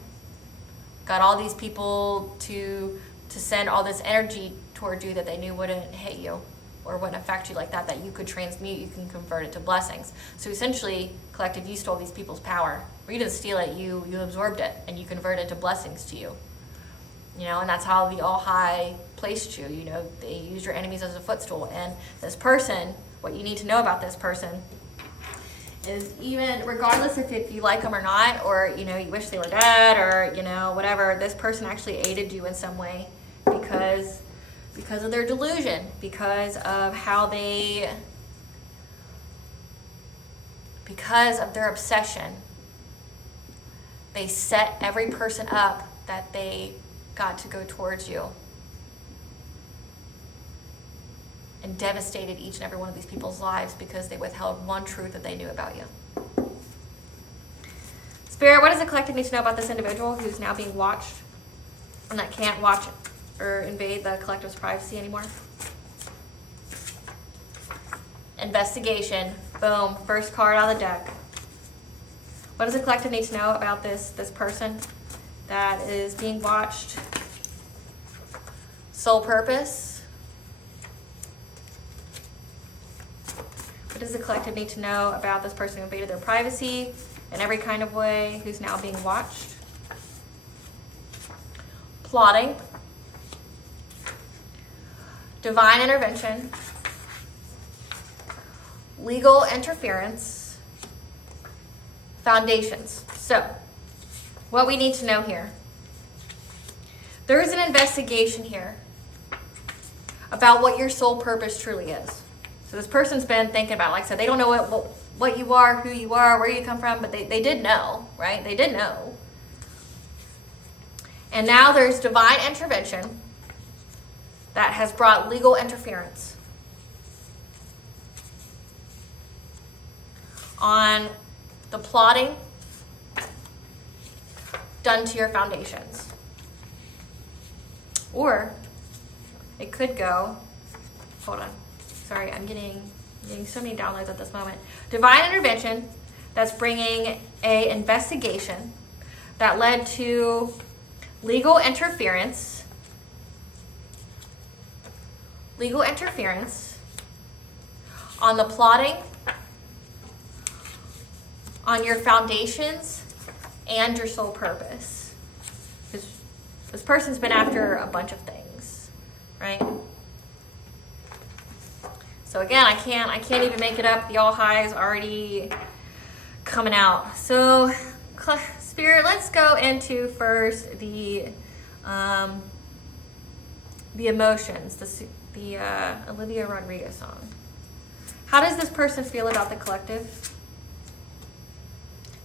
Got all these people to send all this energy towards you that they knew wouldn't hit you or wouldn't affect you like that you could transmute, you can convert it to blessings. So essentially, collective, you stole these people's power. Or you didn't steal it, you absorbed it, and you converted it to blessings to you. And that's how the All High placed you. They used your enemies as a footstool. And this person, what you need to know about this person is even, regardless if you like them or not, or, you know, you wish they were dead, or, you know, whatever, this person actually aided you in some way because of their delusion, because of how they, because of their obsession. They set every person up that they got to go towards you and devastated each and every one of these people's lives because they withheld one truth that they knew about you. Spirit, what does the collective need to know about this individual who's now being watched and that can't watch or invade the collective's privacy anymore? Investigation. Boom. First card out of the deck. What does the collective need to know about this person that is being watched? Soul purpose. What does the collective need to know about this person who invaded their privacy in every kind of way, who's now being watched? Plotting. Divine intervention. Legal interference. Foundations. So, what we need to know here. There is an investigation here about what your soul purpose truly is. So this person's been thinking about, like I said, they don't know what you are, who you are, where you come from, but they did know, right? They did know. And now there's divine intervention that has brought legal interference on the plotting done to your foundations. Or it could go, hold on. Sorry, I'm getting so many downloads at this moment. Divine intervention that's bringing a investigation that led to legal interference on the plotting, on your foundations, and your soul purpose. Because this person's been after a bunch of things, right? So again, I can't even make it up. The all high is already coming out. So Spirit, let's go into first the emotions, the Olivia Rodrigo song. How does this person feel about the collective?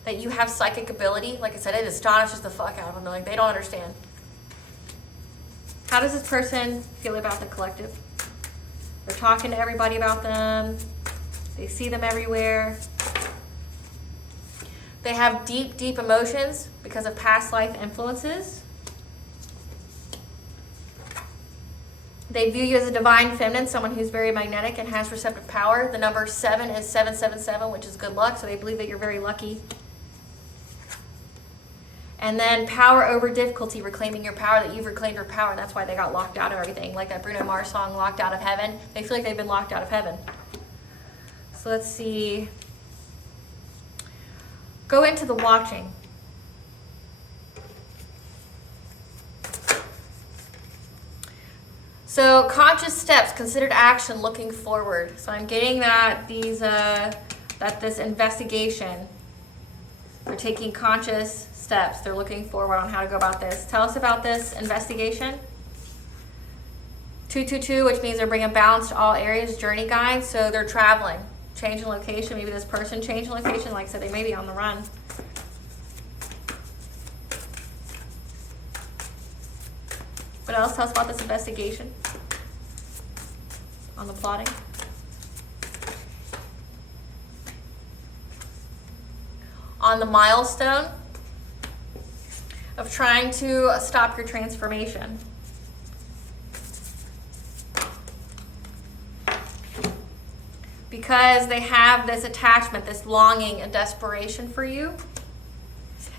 That you have psychic ability? Like I said, it astonishes the fuck out of them. Like, they don't understand. How does this person feel about the collective? They're talking to everybody about them. They see them everywhere. They have deep, deep emotions because of past life influences. They view you as a divine feminine, someone who's very magnetic and has receptive power. The number 7 is 777, which is good luck, so they believe that you're very lucky. And then power over difficulty, reclaiming your power, that you've reclaimed your power, and that's why they got locked out of everything. Like that Bruno Mars song, Locked Out of Heaven. They feel like they've been locked out of heaven. So let's see. Go into the watching. So conscious steps, considered action, looking forward. So I'm getting that that this investigation, they're taking conscious steps. They're looking forward on how to go about this. Tell us about this investigation. 222, which means they're bringing balance to all areas, journey guides. So they're traveling, changing location. Maybe this person changing location. Like I said, they may be on the run. What else? Tell us about this investigation on the plotting. On the milestone of trying to stop your transformation. Because they have this attachment, this longing and desperation for you.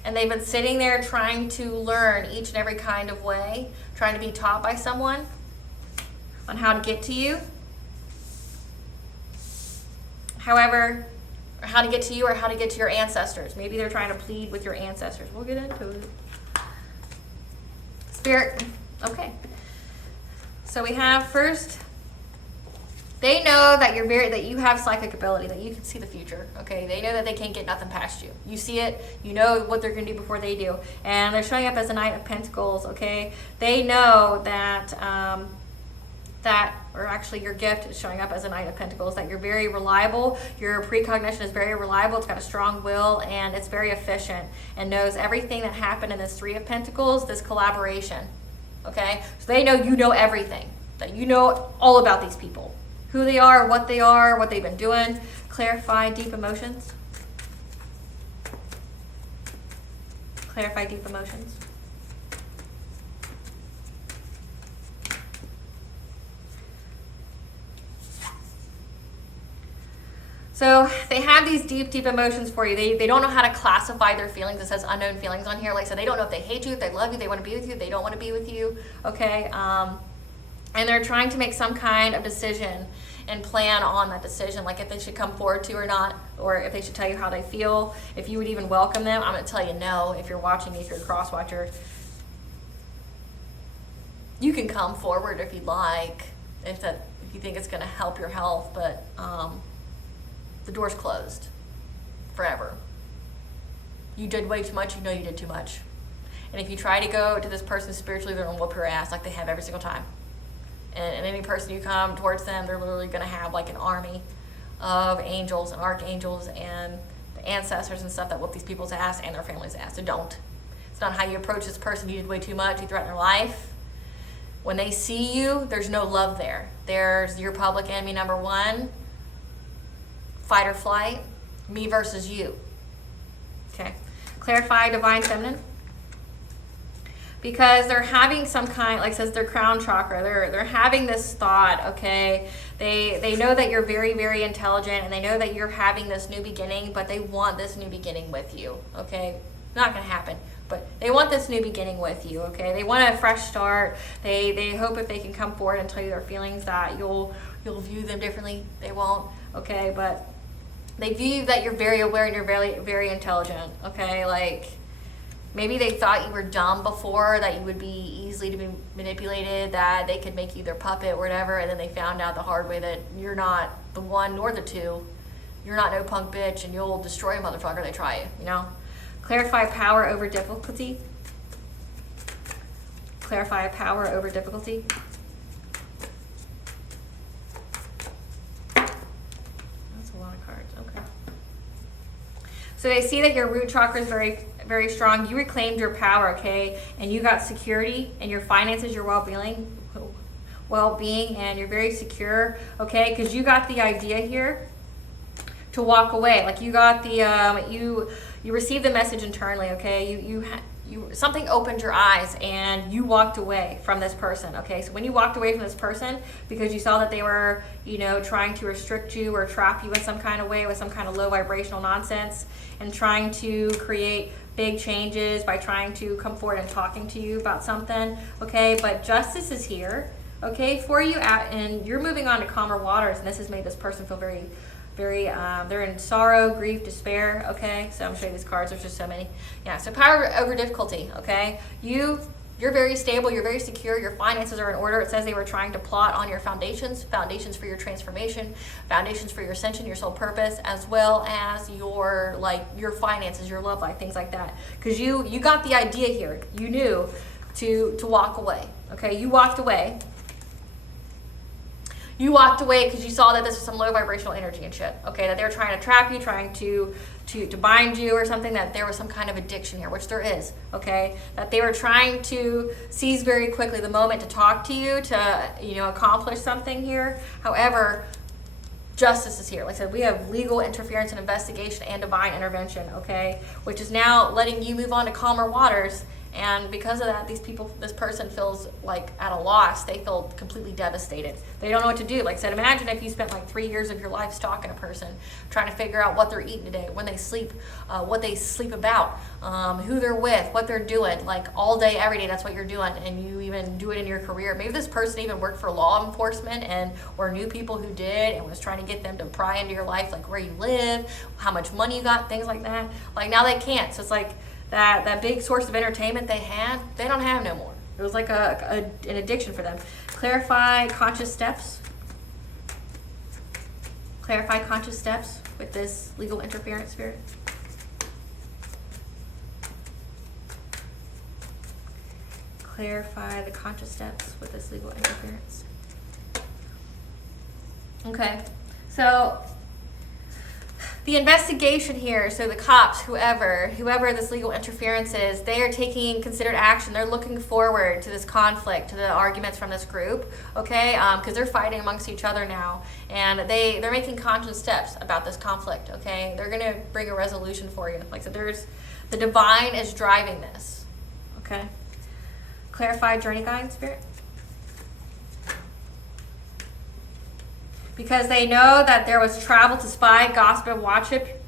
And they've been sitting there trying to learn each and every kind of way, trying to be taught by someone on how to get to you. However, or how to get to you or how to get to your ancestors. Maybe they're trying to plead with your ancestors. We'll get into it. Spirit, okay. So we have first They know that that you have psychic ability, that you can see the future. Okay, they know that they can't get nothing past you. You see it, you know what they're going to do before they do, and they're showing up as a Knight of Pentacles. Okay, they know that or actually your gift is showing up as a Knight of Pentacles, that you're very reliable. Your precognition is very reliable. It's got a strong will, and it's very efficient, and knows everything that happened in this Three of Pentacles, this collaboration. Okay, so they know you know everything, that you know all about these people, who they are, what they've been doing. Clarify deep emotions. Clarify deep emotions. So they have these deep emotions for you. They don't know how to classify their feelings. It says unknown feelings on here. Like I said, they don't know if they hate you, if they love you, they want to be with you, they don't want to be with you. Okay, and they're trying to make some kind of decision and plan on that decision, like if they should come forward to or not, or if they should tell you how they feel, if you would even welcome them. I'm going to tell you no. If you're watching me, if you're a cross watcher, you can come forward if you'd like, if you think it's going to help your health, but the door's closed forever. You did way too much. You know you did too much. And if you try to go to this person spiritually, they're going to whoop your ass like they have every single time. And any person you come towards them, they're literally going to have like an army of angels and archangels and the ancestors and stuff that whoop these people's ass and their families' ass. So don't. It's not how you approach this person. You did way too much. You threaten their life. When they see you, there's no love there. There's your public enemy number one. Fight or flight, me versus you. Okay. Clarify divine feminine. Because they're having some kind, like it says, their crown chakra. They're having this thought. Okay. They know that you're very, very intelligent, and they know that you're having this new beginning, but they want this new beginning with you. Okay. Not gonna happen, but they want this new beginning with you. Okay. They want a fresh start. They hope if they can come forward and tell you their feelings that you'll view them differently. They won't. Okay. But they view that you're very aware and you're very, very intelligent. Okay, like maybe they thought you were dumb before, that you would be easily to be manipulated, that they could make you their puppet or whatever, and then they found out the hard way that you're not the one nor the two. You're not no punk bitch, and you'll destroy a motherfucker they try you. You know. Clarify power over difficulty. Clarify power over difficulty. So they see that your root chakra is very, very strong. You reclaimed your power, okay? And you got security in your finances, your well-being, and you're very secure, okay? Because you got the idea here to walk away. Like you got the, you received the message internally, okay? You something opened your eyes and you walked away from this person, okay? So when you walked away from this person because you saw that they were, trying to restrict you or trap you in some kind of way with some kind of low vibrational nonsense, and trying to create big changes by trying to come forward and talking to you about something, okay? But justice is here, okay, for you, and you're moving on to calmer waters, and this has made this person feel very, they're in sorrow, grief, despair, okay? So I'm going to show you these cards. There's just so many. Yeah, so power over difficulty, okay? You're very stable. You're very secure. Your finances are in order. It says they were trying to plot on your foundations for your transformation, foundations for your ascension, your soul purpose, as well as your finances, your love life, things like that. Because you got the idea here. You knew to walk away, okay? You walked away. You walked away because you saw that this was some low vibrational energy and shit, okay? That they were trying to trap you, trying to bind you or something, that there was some kind of addiction here, which there is, okay? That they were trying to seize very quickly the moment to talk to you, to, accomplish something here. However, justice is here. Like I said, we have legal interference and investigation and divine intervention, okay? Which is now letting you move on to calmer waters. And because of that, this person feels like at a loss. They feel completely devastated. They don't know what to do. Like I said, imagine if you spent like 3 years of your life stalking a person, trying to figure out what they're eating today, when they sleep, what they sleep about, who they're with, what they're doing, like all day, every day. That's what you're doing, and you even do it in your career. Maybe this person even worked for law enforcement or knew people who did and was trying to get them to pry into your life, like where you live, how much money you got, things like that. Like now they can't. So it's like that big source of entertainment they had, they don't have no more. It was like an addiction for them. Clarify conscious steps. Clarify conscious steps with this legal interference spirit. Clarify the conscious steps with this legal interference. Okay, so the investigation here, so the cops, whoever this legal interference is, they are taking considered action. They're looking forward to this conflict, to the arguments from this group, okay? Because they're fighting amongst each other now, and they're making conscious steps about this conflict, okay? They're going to bring a resolution for you. Like I said, the divine is driving this, okay? Clarify journey guide, Spirit. Because they know that there was travel to spy, gossip, and watch it.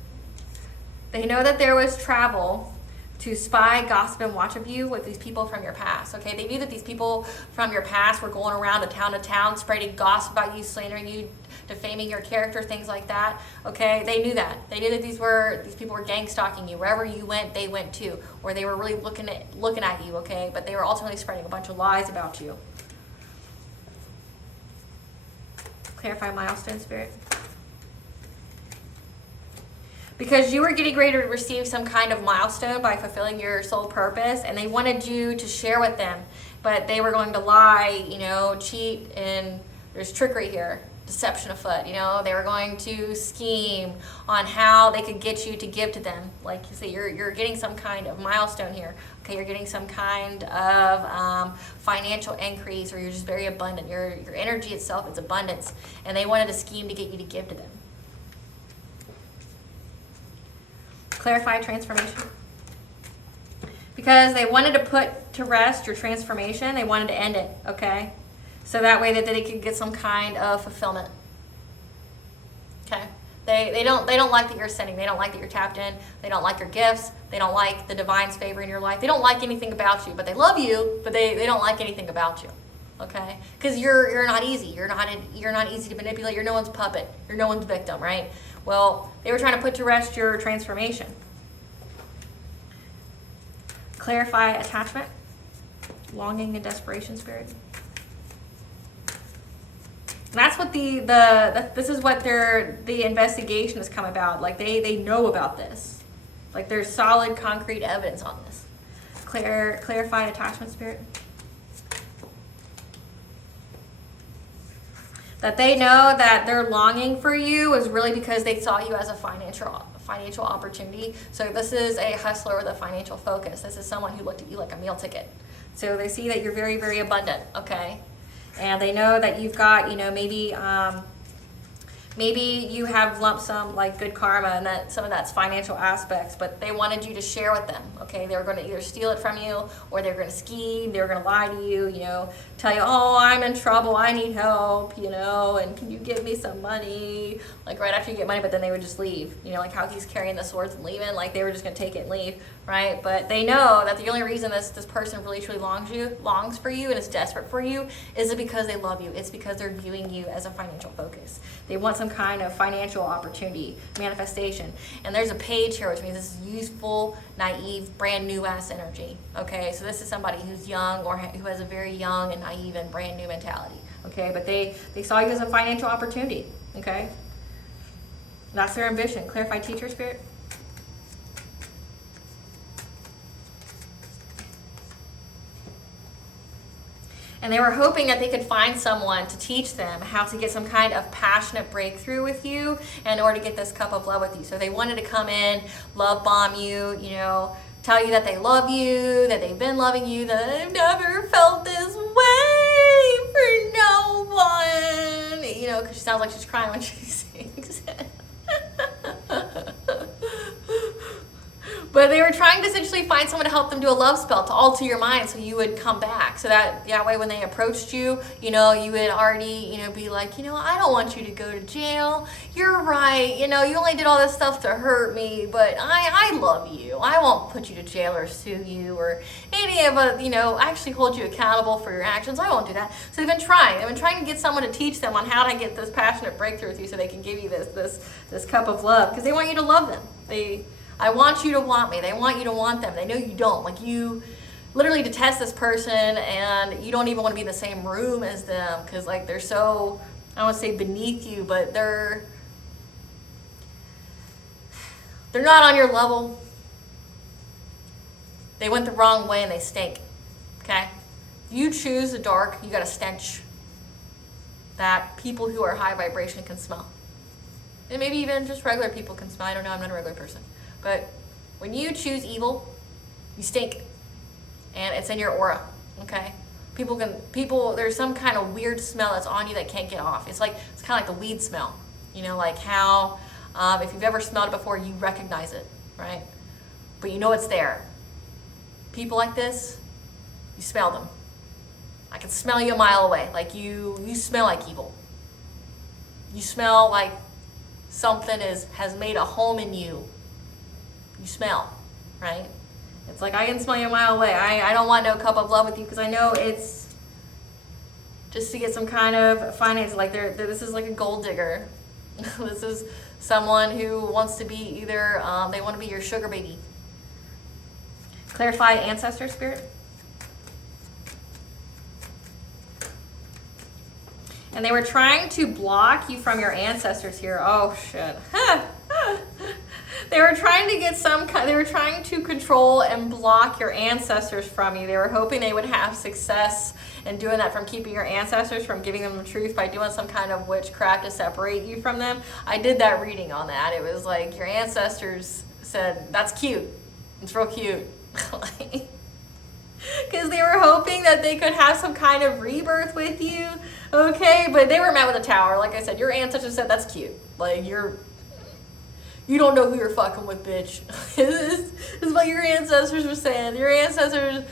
They know that there was travel to spy, gossip, and watch of you with these people from your past. Okay, they knew that these people from your past were going around to town, spreading gossip about you, slandering you, defaming your character, things like that. Okay, they knew that. They knew that these people were gang stalking you. Wherever you went, they went too, or they were really looking at you. Okay, but they were ultimately spreading a bunch of lies about you. Clarify milestone, Spirit. Because you were getting ready to receive some kind of milestone by fulfilling your soul purpose, and they wanted you to share with them, but they were going to lie, cheat, and there's trickery here, deception afoot. They were going to scheme on how they could get you to give to them. Like you say, you're getting some kind of milestone here. Okay, you're getting some kind of financial increase, or you're just very abundant. Your energy itself is abundance, and they wanted a scheme to get you to give to them. Clarify transformation. Because they wanted to put to rest your transformation, they wanted to end it, okay? So that way that they could get some kind of fulfillment. Okay? They don't like that you're ascending. They don't like that you're tapped in. They don't like your gifts. They don't like the divine's favor in your life. They don't like anything about you, but they love you, but they don't like anything about you. Okay? Because you're not easy. You're not easy to manipulate. You're no one's puppet. You're no one's victim, right? Well, they were trying to put to rest your transformation. Clarify attachment, longing, and desperation, Spirit. And that's what this is what the investigation has come about. Like they know about this. Like there's solid, concrete evidence on this. Clarified attachment, Spirit. That they know that their longing for you is really because they saw you as a financial opportunity. So this is a hustler with a financial focus. This is someone who looked at you like a meal ticket. So they see that you're very, very abundant, okay? And they know that you've got, maybe you have lump sum like good karma, and that some of that's financial aspects, but they wanted you to share with them, okay? They were going to either steal it from you, or they were going to scheme, they were going to lie to you, tell you, oh, I'm in trouble, I need help, and can you give me some money? Like right after you get money, but then they would just leave, like how he's carrying the swords and leaving, like they were just going to take it and leave, right? But they know that the only reason this person really truly longs for you and is desperate for you is because they love you. It's because they're viewing you as a financial focus. They want some kind of financial opportunity, manifestation. And there's a page here, which means this is youthful, naive, brand new ass energy. Okay, so this is somebody who's young or who has a very young and naive and brand new mentality. Okay, but they saw you as a financial opportunity. Okay, that's their ambition. Clarify teacher, Spirit. And they were hoping that they could find someone to teach them how to get some kind of passionate breakthrough with you in order to get this cup of love with you. So they wanted to come in, love bomb you, tell you that they love you, that they've been loving you, that they've never felt this way for no one. Because she sounds like she's crying when she sings. But they were trying to essentially find someone to help them do a love spell to alter your mind so you would come back. So that way when they approached you, you would already, be like, I don't want you to go to jail. You're right. You only did all this stuff to hurt me, but I love you. I won't put you to jail or sue you or any of actually hold you accountable for your actions. I won't do that. So they've been trying. They've been trying to get someone to teach them on how to get this passionate breakthrough with you so they can give you this cup of love, because they want you to love them. I want you to want me. They want you to want them. They know you don't. Like you literally detest this person and you don't even want to be in the same room as them because like they're so, I don't want to say beneath you, but they're They're not on your level. They went the wrong way and they stink. Okay? If you choose the dark, you got a stench that people who are high vibration can smell. And maybe even just regular people can smell. I don't know, I'm not a regular person. But when you choose evil, you stink. And it's in your aura. Okay? There's some kind of weird smell that's on you that can't get off. It's kind of like the weed smell. You know, like how if you've ever smelled it before, you recognize it, right? But you know it's there. People like this, you smell them. I can smell you a mile away. Like you smell like evil. You smell like something has made a home in you. You smell, right? It's like, I can smell you a mile away. I don't want no cup of love with you because I know it's just to get some kind of finance. Like this is like a gold digger. This is someone who wants to be either, they want to be your sugar baby. Clarify ancestor spirit. And they were trying to block you from your ancestors here. Oh shit. They were trying to control and block your ancestors from you. They were hoping they would have success in doing that, from keeping your ancestors from giving them the truth by doing some kind of witchcraft to separate you from them. I did that reading on that. It was like your ancestors said, that's cute. It's real cute. Because they were hoping that they could have some kind of rebirth with you. Okay, but they were met with a tower. Like I said, your ancestors said, that's cute. Like, you don't know who you're fucking with, bitch. This is what your ancestors were saying. Your ancestors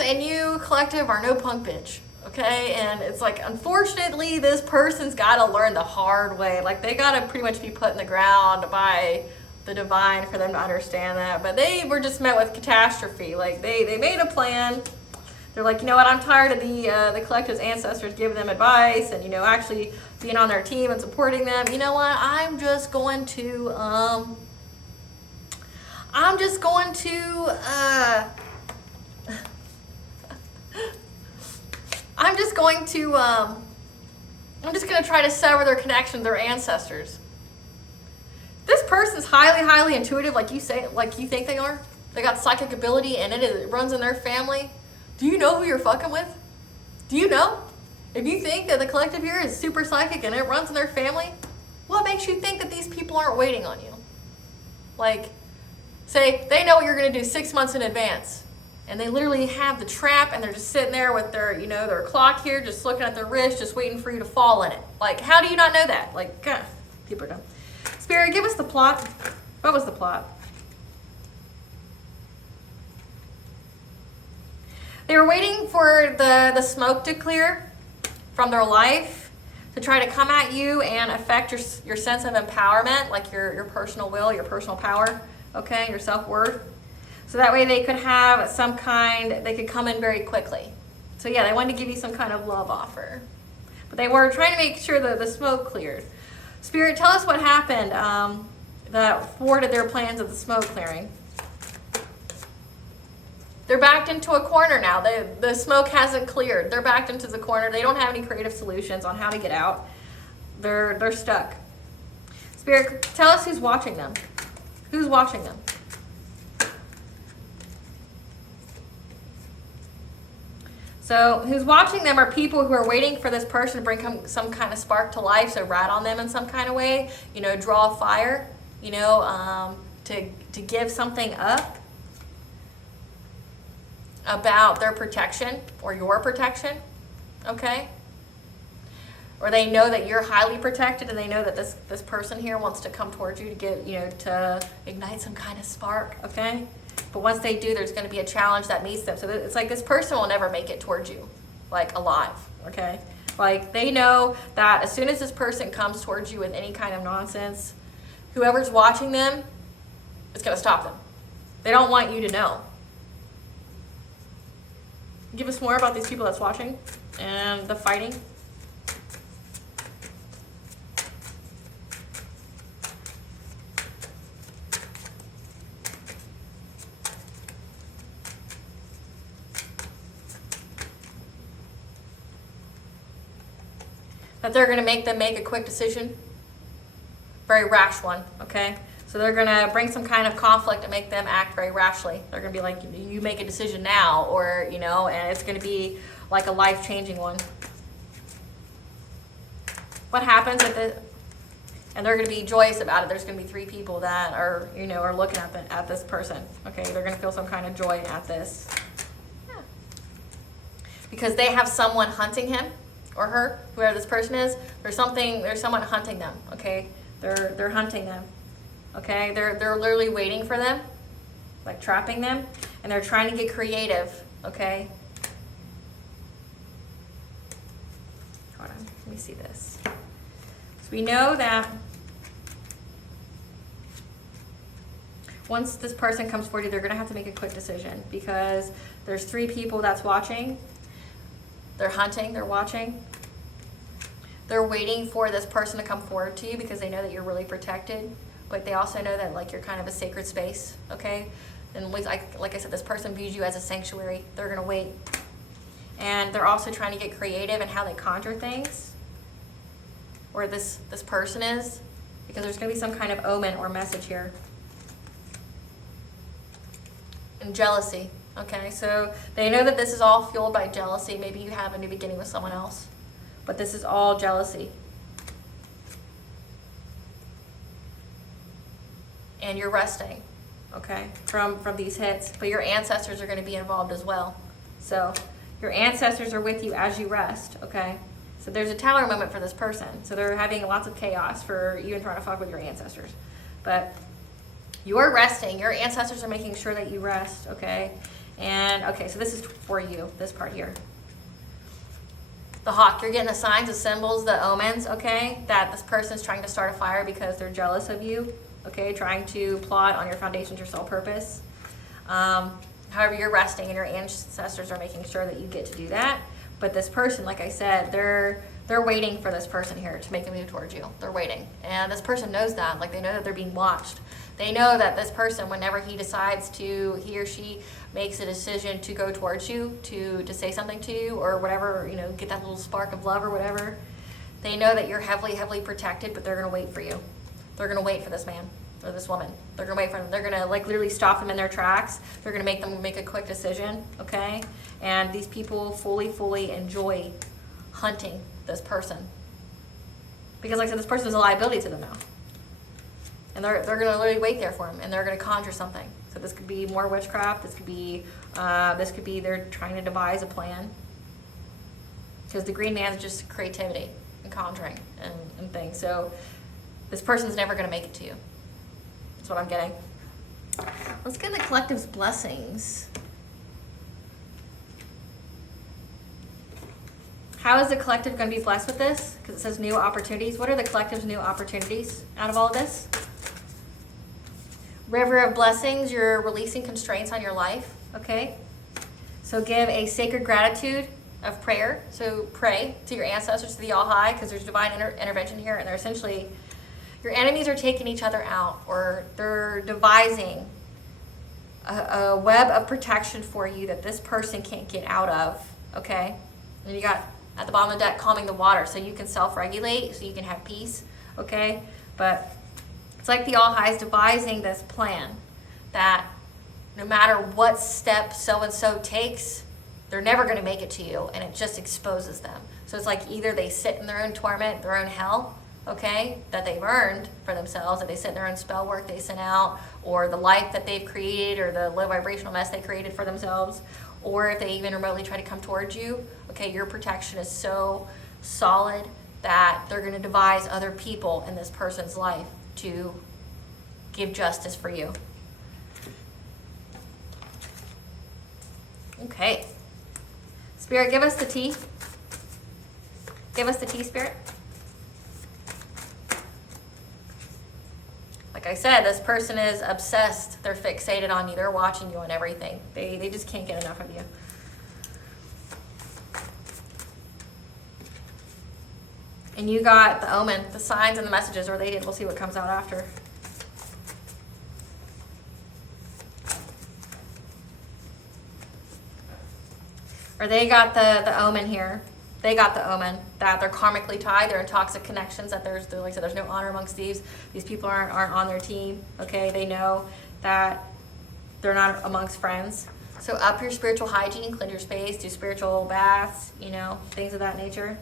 and you collective are no punk bitch. Okay? And it's like, unfortunately, this person's got to learn the hard way. Like, they got to pretty much be put in the ground by the divine for them to understand that. But they were just met with catastrophe. Like, they made a plan. They're like, you know what, I'm tired of the collective's ancestors giving them advice and, actually being on their team and supporting them. You know what, I'm just going to try to sever their connection to their ancestors. This person's highly, highly intuitive, like you think they are. They got psychic ability and it runs in their family. Do you know who you're fucking with? Do you know? If you think that the collective here is super psychic and it runs in their family, what makes you think that these people aren't waiting on you? Like, say, they know what you're going to do 6 months in advance. And they literally have the trap and they're just sitting there with their, their clock here, just looking at their wrist, just waiting for you to fall in it. Like, how do you not know that? Like, God, people are dumb. Spirit, give us the plot. What was the plot? They were waiting for the smoke to clear from their life to try to come at you and affect your sense of empowerment, like your personal will, your personal power, okay, your self-worth. So that way they could have they could come in very quickly. So yeah, they wanted to give you some kind of love offer. But they were trying to make sure that the smoke cleared. Spirit, tell us what happened that thwarted their plans of the smoke clearing. They're backed into a corner now. The smoke hasn't cleared. They're backed into the corner. They don't have any creative solutions on how to get out. They're stuck. Spirit, tell us who's watching them. Who's watching them? So who's watching them are people who are waiting for this person to bring some kind of spark to life, so rat on them in some kind of way, draw fire, to give something up about their protection or your protection, okay? Or they know that you're highly protected and they know that this person here wants to come towards you to get, to ignite some kind of spark, okay? But once they do, there's going to be a challenge that meets them. So it's like this person will never make it towards you, like alive, okay? Like they know that as soon as this person comes towards you with any kind of nonsense, whoever's watching them is going to stop them. They don't want you to know. Give us more about these people that's watching and the fighting. That they're going to make them make a quick decision. very rash one, okay? So they're gonna bring some kind of conflict and make them act very rashly. They're gonna be like, you make a decision now, or, you know, and it's gonna be like a life-changing one. What happens and they're gonna be joyous about it. There's gonna be 3 people that are, you know, are looking at this person, okay? They're gonna feel some kind of joy at this. Yeah. Because they have someone hunting him or her, whoever this person is. There's someone hunting them, okay? They're hunting them, okay? They're literally waiting for them, like trapping them, and they're trying to get creative, okay? Hold on, let me see this. So we know that once this person comes forward, they're gonna have to make a quick decision because there's 3 people that's watching. They're hunting, they're watching. They're waiting for this person to come forward to you because they know that you're really protected, but they also know that like you're kind of a sacred space, okay? And like I said, this person views you as a sanctuary. They're gonna wait. And they're also trying to get creative in how they conjure things, or this person is, because there's gonna be some kind of omen or message here. And jealousy, okay? So they know that this is all fueled by jealousy. Maybe you have a new beginning with someone else, but this is all jealousy. And you're resting, okay, from these hits, but your ancestors are gonna be involved as well. So your ancestors are with you as you rest, okay? So there's a tower moment for this person. So they're having lots of chaos for you and trying to fuck with your ancestors. But you're resting. Your ancestors are making sure that you rest, okay? And, okay, so this is for you, this part here. The hawk, you're getting the signs, the symbols, the omens, okay? That this person is trying to start a fire because they're jealous of you, okay? Trying to plot on your foundations, your soul purpose. However, you're resting and your ancestors are making sure that you get to do that. But this person, like I said, they're waiting for this person here to make a move towards you. They're waiting. And this person knows that. Like, they know that they're being watched. They know that this person, whenever he or she makes a decision to go towards you, to say something to you, or whatever, you know, get that little spark of love or whatever, they know that you're heavily, heavily protected, but they're going to wait for you. They're going to wait for this man or this woman. They're going to wait for them. They're going to, like, literally stop them in their tracks. They're going to make them make a quick decision, okay? And these people fully enjoy hunting this person. Because, like I said, this person is a liability to them now. And they're going to literally wait there for him, and they're going to conjure something. So this could be more witchcraft. This could be they're trying to devise a plan. Because the green man is just creativity and conjuring and things. So this person's never going to make it to you. That's what I'm getting. Let's get the collective's blessings. How is the collective going to be blessed with this? Because it says new opportunities. What are the collective's new opportunities out of all of this? River of blessings, you're releasing constraints on your life, okay? So give a sacred gratitude of prayer. So pray to your ancestors, to the All-High, because there's divine intervention here, and they're essentially, your enemies are taking each other out, or they're devising a web of protection for you that this person can't get out of, okay? And you got at the bottom of the deck, calming the water, so you can self-regulate, so you can have peace, okay? But it's like the All-High is devising this plan that no matter what step so-and-so takes, they're never going to make it to you, and it just exposes them. So it's like either they sit in their own torment, their own hell, okay, that they've earned for themselves, that they sit in their own spell work they sent out, or the life that they've created, or the low vibrational mess they created for themselves, or if they even remotely try to come towards you, okay, your protection is so solid that they're going to devise other people in this person's life to give justice for you. Okay. Spirit, give us the tea. Give us the tea, Spirit. Like I said, this person is obsessed. They're fixated on you. They're watching you on everything. They just can't get enough of you. And you got the omen, the signs and the messages related. We'll see what comes out after. Or they got the omen here. They got the omen. that they're karmically tied, they're in toxic connections, that like I said, there's no honor amongst thieves. These people aren't on their team, okay? They know that they're not amongst friends. So up your spiritual hygiene, cleanse your space, do spiritual baths, you know, things of that nature.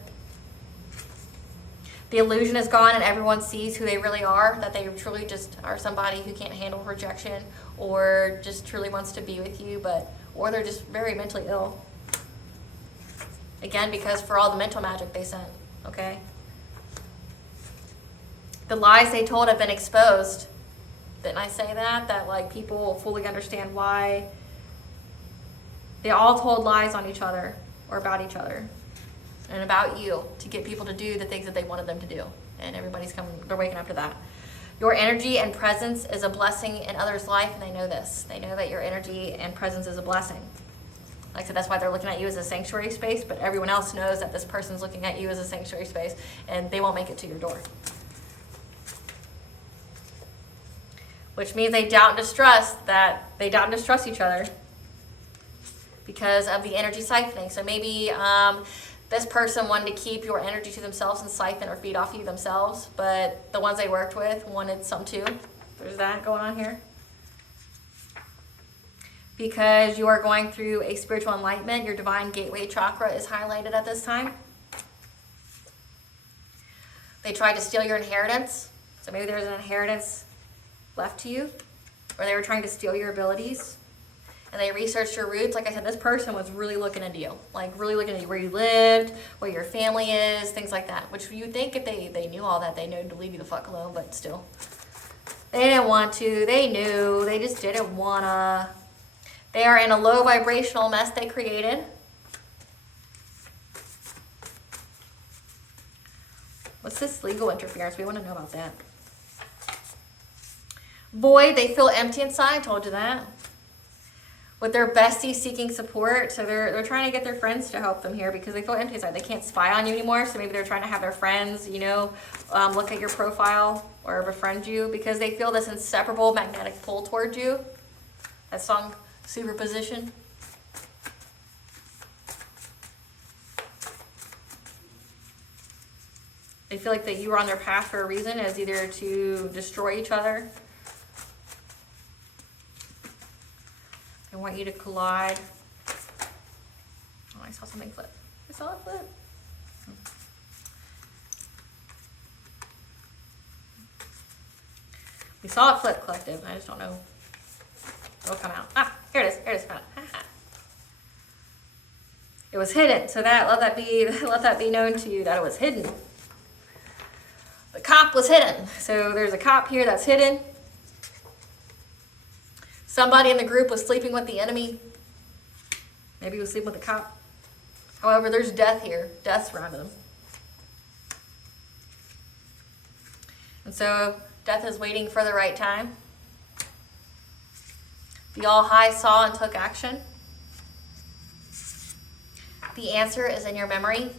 The illusion is gone and everyone sees who they really are, that they truly just are somebody who can't handle rejection or just truly wants to be with you, or they're just very mentally ill. Again, because for all the mental magic they sent, okay? The lies they told have been exposed. Didn't I say that? That like people will fully understand why they all told lies on each other or about each other and about you to get people to do the things that they wanted them to do. And everybody's they're waking up to that. Your energy and presence is a blessing in others' life, and they know this. They know that your energy and presence is a blessing. Like I said, that's why they're looking at you as a sanctuary space, but everyone else knows that this person's looking at you as a sanctuary space, and they won't make it to your door. Which means they doubt and distrust each other because of the energy siphoning. So maybe this person wanted to keep your energy to themselves and siphon or feed off you themselves, but the ones they worked with wanted some too. There's that going on here. Because you are going through a spiritual enlightenment, your divine gateway chakra is highlighted at this time. They tried to steal your inheritance. So maybe there's an inheritance left to you, or they were trying to steal your abilities. And they researched your roots. Like I said, this person was really looking into you, like really looking into where you lived, where your family is, things like that. Which you think if they knew all that, they knew to leave you the fuck alone, but still. They didn't want to. They knew. They just didn't wanna. They are in a low vibrational mess they created. What's this legal interference? We want to know about that. Void, they feel empty inside. Told you that. With their besties seeking support. So they're trying to get their friends to help them here because they feel empty inside. They can't spy on you anymore. So maybe they're trying to have their friends, you know, look at your profile or befriend you because they feel this inseparable magnetic pull towards you. That song, Superposition. They feel like that you were on their path for a reason, as either to destroy each other. They want you to collide. Oh, I saw something flip. I saw it flip. We saw it flip, collective. I just don't know. It'll come out. Ah, here it is. Here it is. Found it. It was hidden. So let that be known to you that it was hidden. The cop was hidden. So there's a cop here that's hidden. Somebody in the group was sleeping with the enemy. Maybe he was sleeping with the cop. However, there's death here. Death surrounded them. And so death is waiting for the right time. The All-High saw and took action. The answer is in your memory.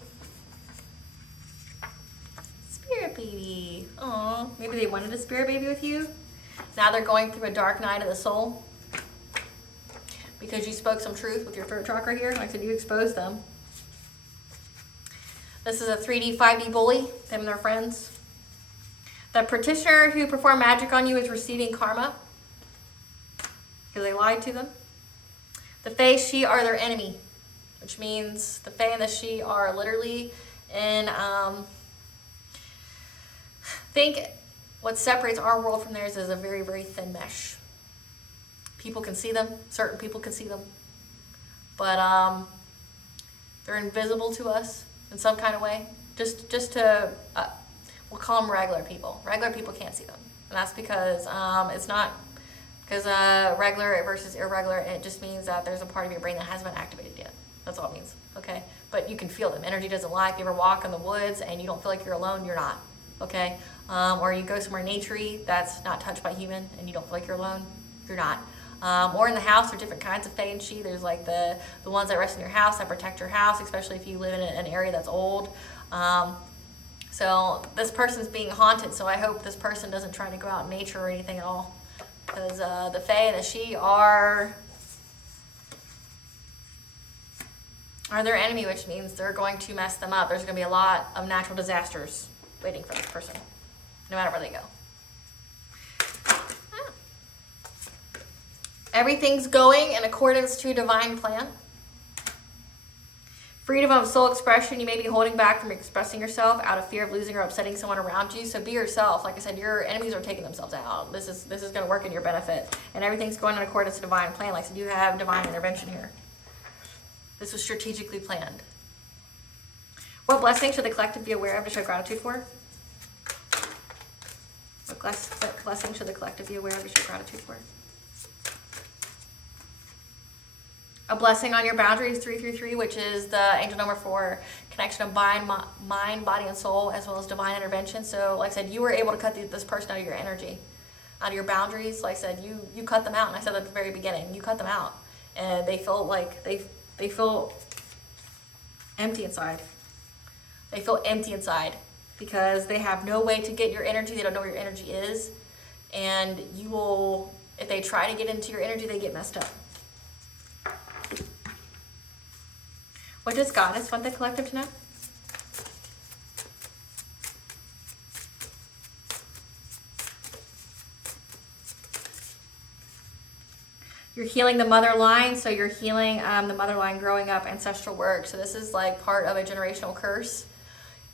Spirit baby. Aw, maybe they wanted a spirit baby with you. Now they're going through a dark night of the soul. Because you spoke some truth with your throat chakra here. Like I said, you exposed them. This is a 3D, 5D bully, them and their friends. The practitioner who performed magic on you is receiving karma. Because they lied to them. The Fae, she are their enemy. Which means the Fae and the she are literally in, think what separates our world from theirs is a very, very thin mesh. People can see them. Certain people can see them. But they're invisible to us in some kind of way. Just to, we'll call them regular people. Regular people can't see them. And that's because it's not, because regular versus irregular, it just means that there's a part of your brain that hasn't been activated yet. That's all it means, okay? But you can feel them. Energy doesn't lie. If you ever walk in the woods and you don't feel like you're alone, you're not, okay? Or you go somewhere naturey that's not touched by human and you don't feel like you're alone, you're not. Or in the house, there are different kinds of Fae and She. There's like the ones that rest in your house, that protect your house, especially if you live in an area that's old. So this person's being haunted, so I hope this person doesn't try to go out in nature or anything at all. Because the Fae and the She are are their enemy, which means they're going to mess them up. There's going to be a lot of natural disasters waiting for this person, no matter where they go. Everything's going in accordance to divine plan. Freedom of soul expression. You may be holding back from expressing yourself out of fear of losing or upsetting someone around you. So be yourself. Like I said, your enemies are taking themselves out. This is going to work in your benefit. And everything's going in accordance to divine plan. Like I said, you have divine intervention here. This was strategically planned. What blessing should the collective be aware of to show gratitude for? What blessing should the collective be aware of to show gratitude for? A blessing on your boundaries, 333, which is the angel number for connection of mind, body, and soul, as well as divine intervention. So, like I said, you were able to cut this person out of your energy, out of your boundaries. Like I said, you cut them out, and I said at the very beginning, you cut them out, and they feel like they feel empty inside. They feel empty inside because they have no way to get your energy. They don't know where your energy is, and you will, if they try to get into your energy, they get messed up. What does Goddess want the collective to know? You're healing the mother line, so you're healing the mother line growing up, ancestral work. So this is like part of a generational curse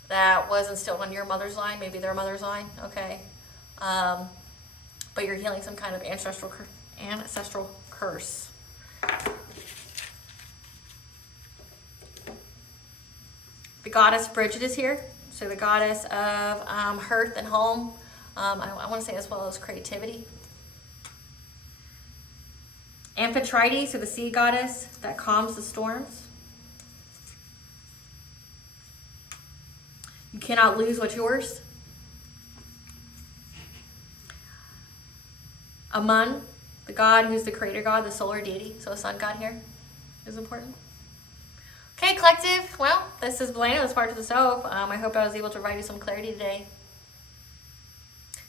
that was instilled on your mother's line, maybe their mother's line, okay? But you're healing some kind of ancestral curse. The goddess Bridget is here. So the goddess of hearth and home. I want to say as well as creativity. Amphitrite, so the sea goddess that calms the storms. You cannot lose what's yours. Amun, the god who's the creator god, the solar deity. So a sun god here is important. Okay, collective. Well, this is Belena, this part of the soap. I hope I was able to provide you some clarity today.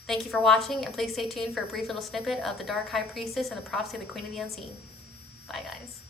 Thank you for watching, and please stay tuned for a brief little snippet of the Dark High Priestess and the prophecy of the Queen of the Unseen. Bye, guys.